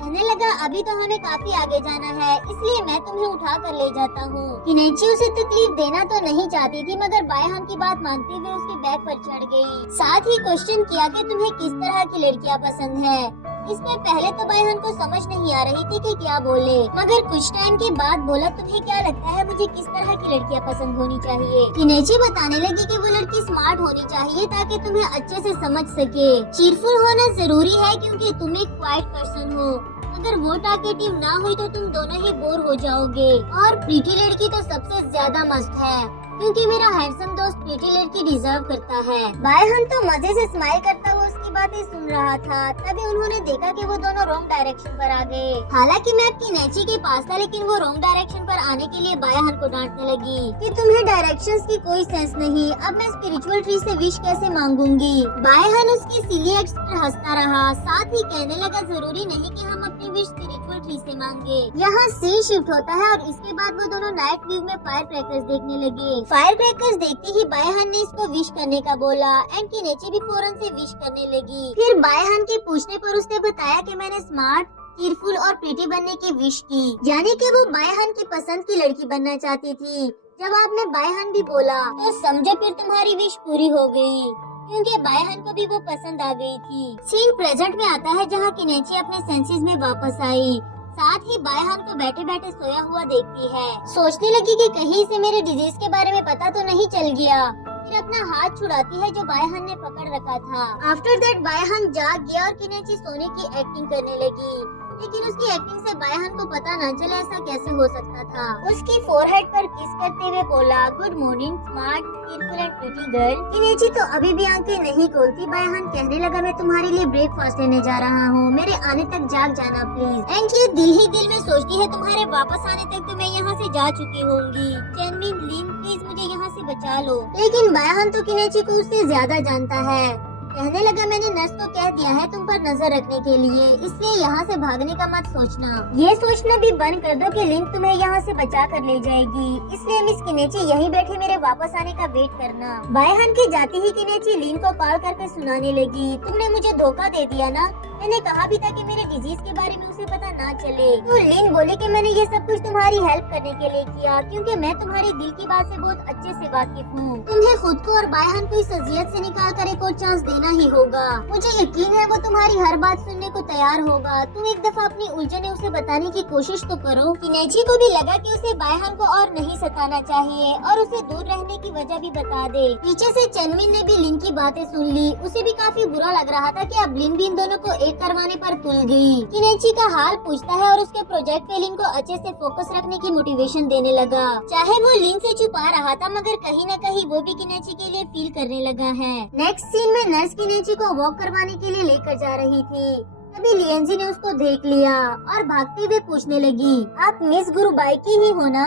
कहने लगा, अभी तो हमें काफी आगे जाना है, इसलिए मैं तुम्हें उठा कर ले जाता हूँ। किनेची उसे तकलीफ देना तो नहीं चाहती थी, मगर बायहन की बात मानते हुए उसके बैग पर चढ़ गई। साथ ही क्वेश्चन किया कि तुम्हें किस तरह की लड़कियाँ पसंद है। इसमें पहले तो बायहन को समझ नहीं आ रही थी कि क्या बोले, मगर कुछ टाइम के बाद बोला, तुम्हें क्या लगता है मुझे किस तरह की लड़कियां पसंद होनी चाहिए। किनेची बताने लगी कि वो लड़की स्मार्ट होनी चाहिए ताकि तुम्हें अच्छे से समझ सके। चीरफुल होना जरूरी है क्योंकि तुम एक क्वाइट पर्सन हो। अगर वो टॉकेटिव ना हुई तो तुम दोनों ही बोर हो जाओगे। और प्रीटी लड़की तो सबसे ज्यादा मस्त है, क्योंकि मेरा हैंडसम दोस्त प्रीटी लड़की डिजर्व करता है। बायहन तो मजे से स्माइल करता हुआ उसकी बातें सुन रहा था। तभी उन्होंने देखा कि वो दोनों रॉन्ग डायरेक्शन पर आ गए। हालांकि मैप किनेची के पास था, लेकिन वो रॉन्ग डायरेक्शन पर आने के लिए बायहन को डांटने लगी कि तुम्हें डायरेक्शंस की कोई सेंस नहीं, अब मैं स्पिरिचुअल ट्री से विश कैसे मांगूंगी। बायहन उसकी सिली एक्ट पर हंसता रहा, साथ ही कहने लगा, जरूरी नहीं कि हम अपनी विश स्पिरिचुअल ट्री से मांगे। यहाँ सीन शिफ्ट होता है और इसके बाद वो दोनों नाइट व्यू में फायर क्रैकर्स देखने लगे। फायर क्रैकर्स देखते ही बायहन ने इसको विश करने का बोला एंड किनेची भी फौरन से विश करने लगी। फिर बायहन के पूछने पर उसने बताया कि मैंने स्मार्ट, चीरफुल और प्रीटी बनने की विश की, यानी कि वो बायहन की पसंद की लड़की बनना चाहती थी। जवाब में बायहन भी बोला, तो समझो फिर तुम्हारी विश पूरी हो गई, क्योंकि बायहन को भी वो पसंद आ गई थी। सीन प्रेजेंट में आता है जहाँ किनेची अपने सेंसेस में वापस आई। साथ ही बायहन को बैठे बैठे सोया हुआ देखती है। सोचने लगी कि कहीं से मेरे डिजीज के बारे में पता तो नहीं चल गया। फिर अपना हाथ छुड़ाती है जो बायहन ने पकड़ रखा था। आफ्टर दैट बायहन जाग गया और किनेची सोने की एक्टिंग करने लगी, लेकिन उसकी एक्टिंग से बायहन को पता न चले ऐसा कैसे हो सकता था। उसकी फोरहेड पर किस करते हुए बोला, good morning smart, cheerful and pretty girl. किनेची तो अभी भी आंखें नहीं खोलती। बायहन कहने लगा, मैं तुम्हारे लिए ब्रेकफास्ट लेने जा रहा हूँ, मेरे आने तक जाग जाना प्लीज। एंड ये दिल ही दिल में सोचती है, तुम्हारे वापस आने तक तो मैं यहाँ से जा चुकी होंगी। चेनमिन, लिन प्लीज मुझे यहाँ से बचा लो। लेकिन बायहन तो किनेची को उससे ज्यादा जानता है। कहने लगा, मैंने नर्स को कह दिया है तुम पर नजर रखने के लिए, इसलिए यहाँ से भागने का मत सोचना। ये सोचना भी बंद कर दो कि लिन तुम्हें यहाँ से बचा कर ले जाएगी, इसलिए मिस किनेची यहीं बैठे मेरे वापस आने का वेट करना। बायहन की जाती ही किनेची लिन को कॉल करके सुनाने लगी, तुमने मुझे धोखा दे दिया ना, मैंने कहा भी था कि मेरे डिजीज के बारे में उसे पता ना चले। तो लिन बोली कि मैंने ये सब कुछ तुम्हारी हेल्प करने के लिए किया, क्योंकि मैं तुम्हारे दिल की बात से बहुत अच्छे से वाकिफ हूँ। तुम्हें खुद को और बायहन को इस अजियत से निकाल कर एक और चांस देना ही होगा। मुझे यकीन है वो तुम्हारी हर बात सुनने को तैयार होगा। तुम एक दफा अपनी उलझने उसे बताने की कोशिश तो करो। किनेची को भी लगा कि उसे बायहन को और नहीं सताना चाहिए और उसे दूर रहने की वजह भी बता दे। पीछे से चेनमिन ने भी लिन की बातें सुन ली। उसे भी काफी बुरा लग रहा था कि अब लिन भी इन दोनों को करवाने पर तुल गई। किनेची का हाल पूछता है और उसके प्रोजेक्ट पे लिन को अच्छे से फोकस रखने की मोटिवेशन देने लगा। चाहे वो लिन से छुपा रहा था, मगर कहीं न कहीं वो भी किनेची के लिए फील करने लगा है। नेक्स्ट सीन में नर्स किनेची को वॉक करवाने के लिए लेकर जा रही थी। तभी लिएंजी ने उसको देख लिया और भागते हुए पूछने लगी, आप मिस गुरुबाई की ही हो ना?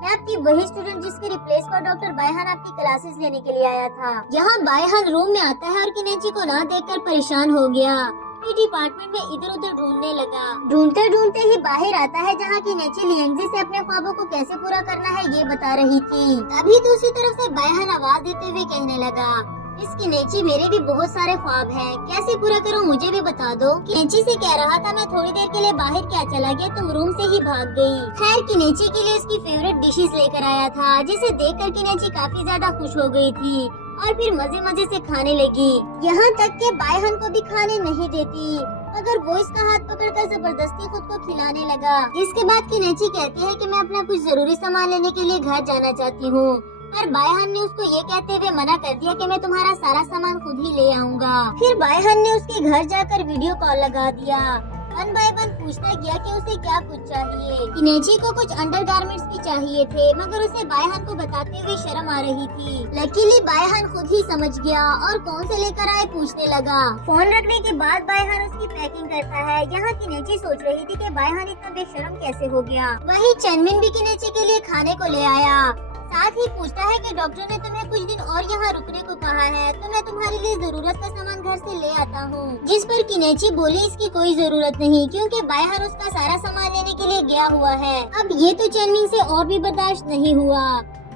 मैं आपकी वही स्टूडेंट जिसके रिप्लेस पर डॉक्टर बायहन आपकी क्लासेस लेने के लिए आया था। यहाँ बायहन रूम में आता है और किनेची को ना देखकर परेशान हो गया। डिपार्टमेंट में इधर उधर ढूंढने लगा। ढूंढते ढूंढते ही बाहर आता है जहाँ किनेची लिएंजी से अपने ख्वाबों को कैसे पूरा करना है ये बता रही थी। तभी दूसरी तरफ से बायहन आवाज देते हुए कहने लगा, मिस किनेची मेरे भी बहुत सारे ख्वाब हैं, कैसे पूरा करूं मुझे भी बता दो। किनेची से कह रहा था, मैं थोड़ी देर के लिए बाहर क्या चला गया, तुम रूम से ही भाग गई। खैर किनेची के लिए उसकी फेवरेट डिशेस लेकर आया था, जिसे देखकर किनेची काफी ज्यादा खुश हो गई थी और फिर मजे मजे से खाने लगी। यहाँ तक कि बायहन को भी खाने नहीं देती। मगर वो इसका हाथ पकड़कर जबरदस्ती खुद को खिलाने लगा। जिसके बाद किनेची कहती है कि मैं अपना कुछ जरूरी सामान लेने के लिए घर जाना चाहती हूँ, पर बायहान ने उसको ये कहते हुए मना कर दिया कि मैं तुम्हारा सारा सामान खुद ही ले आऊंगा। फिर बायहान ने उसके घर जाकर वीडियो कॉल लगा दिया। वन बाय वन पूछता गया कि उसे क्या कुछ चाहिए। किनेची को कुछ अंडरगारमेंट्स भी चाहिए थे, मगर उसे बायहान को बताते हुए शर्म आ रही थी। लकीली बायहान खुद ही समझ गया और कौन से लेकर आए पूछने लगा। फोन रखने के बाद बायहान उसकी पैकिंग करता है। यहाँ किनेची सोच रही थी कि बायहान इतना बेशर्म कैसे हो गया। वही चेनमिन भी किनेची के लिए खाने को ले आया। साथ ही पूछता है कि डॉक्टर ने तुम्हें कुछ दिन और यहाँ रुकने को कहा है, तो मैं तुम्हारे लिए जरूरत का सामान घर से ले आता हूँ। जिस पर किनेची बोली इसकी कोई जरूरत नहीं, क्योंकि बायहान उसका सारा सामान लेने के लिए गया हुआ है। अब ये तो चेनमिन से और भी बर्दाश्त नहीं हुआ।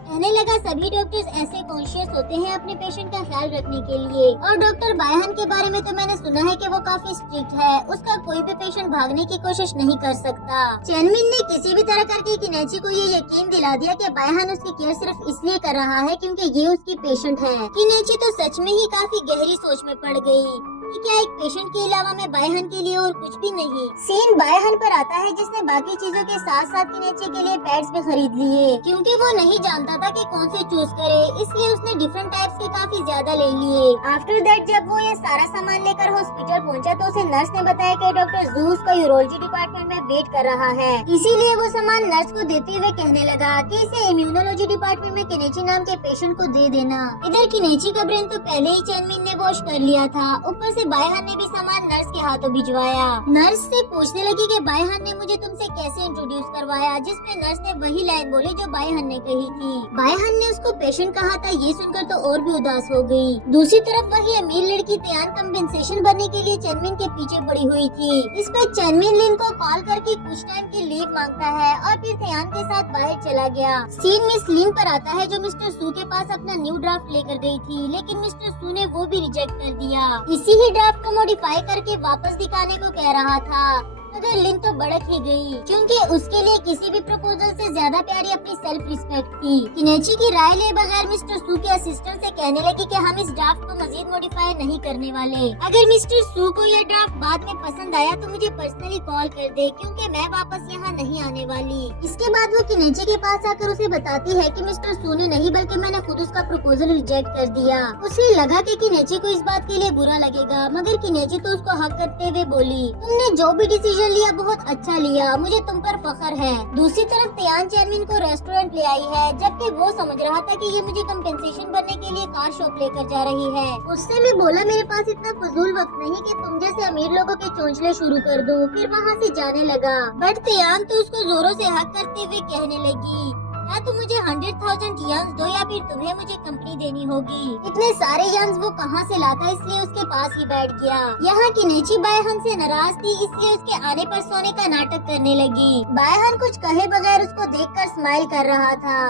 कहने लगा सभी डॉक्टर्स ऐसे कॉन्शियस होते हैं अपने पेशेंट का ख्याल रखने के लिए, और डॉक्टर बायहान के बारे में तो मैंने सुना है कि वो काफी स्ट्रिक्ट है। उसका कोई भी पेशेंट भागने की कोशिश नहीं कर सकता। चेनमिन ने किसी भी तरह करके किनेची को ये यकीन दिला दिया कि बायहान उसकी केयर सिर्फ इसलिए कर रहा है क्योंकि ये उसकी पेशेंट है। किनेची तो सच में ही काफी गहरी सोच में पड़ गई कि क्या एक पेशेंट के अलावा मैं बायहान के लिए और कुछ भी नहीं। सीन बायहान पर आता है जिसने बाकी चीजों के साथ साथ किनेची के लिए पैड्स भी खरीद लिए, क्योंकि वो नहीं जानता था कि कौन से चूज करे, इसलिए उसने डिफरेंट टाइप्स के काफी ज्यादा ले लिए। आफ्टर दैट जब वो ये सारा सामान लेकर हॉस्पिटल पहुंचा तो उसे नर्स ने बताया कि डॉक्टर जू उसका यूरोलॉजी डिपार्टमेंट में वेट कर रहा है। इसीलिए वो सामान नर्स को देते हुए कहने लगा कि इसे इम्यूनोलॉजी डिपार्टमेंट में किनेची नाम के पेशेंट को दे देना। इधर किनेची का ब्रेन तो पहले ही चेनमिन ने वॉश कर लिया था, ऊपर से बायहान ने भी सामान नर्स के हाथों भिजवाया। नर्स से पूछने लगी कि बायहान ने मुझे तुमसे कैसे इंट्रोड्यूस करवाया, जिसमें नर्स ने वही लाइन बोली जो बायहान ने कही थी। बायहान ने उसको पेशेंट कहा था, ये सुनकर तो और भी उदास हो गई। दूसरी तरफ वही अमीर लड़की त्यान कंपेंसेशन भरने के लिए चेनमिन के पीछे पड़ी हुई थी। इस पर चेनमिन लिन को कॉल करके कुछ टाइम की लीव मांगता है और फिर त्यान के साथ बाहर चला गया। सीन मिस लिन पर आता है जो मिस्टर सू के पास अपना न्यू ड्राफ्ट लेकर गई थी, लेकिन मिस्टर सू ने वो भी रिजेक्ट कर दिया। इसी ही ड्राफ्ट को मॉडिफाई करके वापस दिखाने को कह रहा था, मगर लिन तो भड़क ही गई, क्योंकि उसके लिए किसी भी प्रपोजल से ज्यादा प्यारी अपनी सेल्फ रिस्पेक्ट थी। किनेची की राय ले बगैर मिस्टर सू के असिस्टेंट से कहने लगी कि हम इस ड्राफ्ट को मजीद मॉडिफाई नहीं करने वाले। अगर मिस्टर सू को यह ड्राफ्ट बाद में पसंद आया तो मुझे पर्सनली कॉल कर दे, क्योंकि मैं वापस यहाँ नहीं आने वाली। इसके बाद वो किनेची के पास आकर उसे बताती है कि मिस्टर सू ने नहीं बल्कि मैंने खुद उसका प्रपोजल रिजेक्ट कर दिया। उसे लगा कि किनेची को इस बात के लिए बुरा लगेगा, मगर किनेची तो उसको हक करते हुए बोली, तुमने जो भी डिसीजन लिया बहुत अच्छा लिया, मुझे तुम पर फख्र है। दूसरी तरफ त्यान चेनमिन को रेस्टोरेंट ले आई है, जबकि वो समझ रहा था कि ये मुझे कंपेंसेशन भरने के लिए कार शॉप लेकर जा रही है। उससे मैं बोला मेरे पास इतना फजूल वक्त नहीं कि तुम जैसे अमीर लोगों के चोंचले शुरू कर दूं। फिर वहाँ से जाने लगा, बट त्यान तो उसको जोरों से हक करते हुए कहने लगी, या तो मुझे 100,000 यंस दो या फिर तुम्हें मुझे कंपनी देनी होगी। इतने सारे यंस वो कहाँ से लाता, इसलिए उसके पास ही बैठ गया। यहाँ किनेची बायहान से नाराज थी, इसलिए उसके आने पर सोने का नाटक करने लगी। बायहान कुछ कहे बगैर उसको देखकर स्माइल कर रहा था।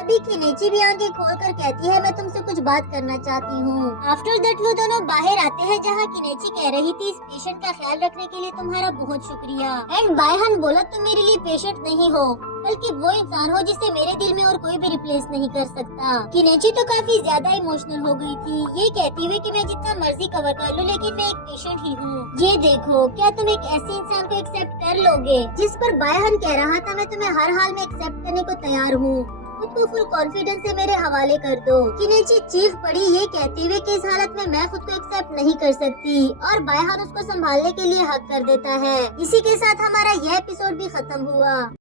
तभी किनेची भी आंखें खोलकर कहती है, मैं तुमसे कुछ बात करना चाहती हूँ। आफ्टर दैट वो दोनों बाहर आते हैं, जहाँ किनेची कह रही थी, इस पेशेंट का ख्याल रखने के लिए तुम्हारा बहुत शुक्रिया। एंड बायहान बोला, तुम मेरे लिए पेशेंट नहीं हो, बल्कि वो इंसान हो जिसे मेरे दिल में और कोई भी रिप्लेस नहीं कर सकता। किनेची तो काफी ज्यादा इमोशनल हो गई थी, ये कहती हुई कि मैं जितना मर्जी कवर कर लूं, लेकिन मैं एक पेशेंट ही हूँ। ये देखो, क्या तुम एक ऐसे इंसान को एक्सेप्ट कर लोगे? जिस पर बायहान कह रहा था, मैं तुम्हें हर हाल में एक्सेप्ट करने को तैयार हूँ, खुद को फुल कॉन्फिडेंस से मेरे हवाले कर दो। किनेची चीख पड़ी, ये कहती हुए कि इस हालत में मैं खुद को एक्सेप्ट नहीं कर सकती, और बायहान उसको संभालने के लिए हक कर देता है। इसी के साथ हमारा यह एपिसोड भी खत्म हुआ।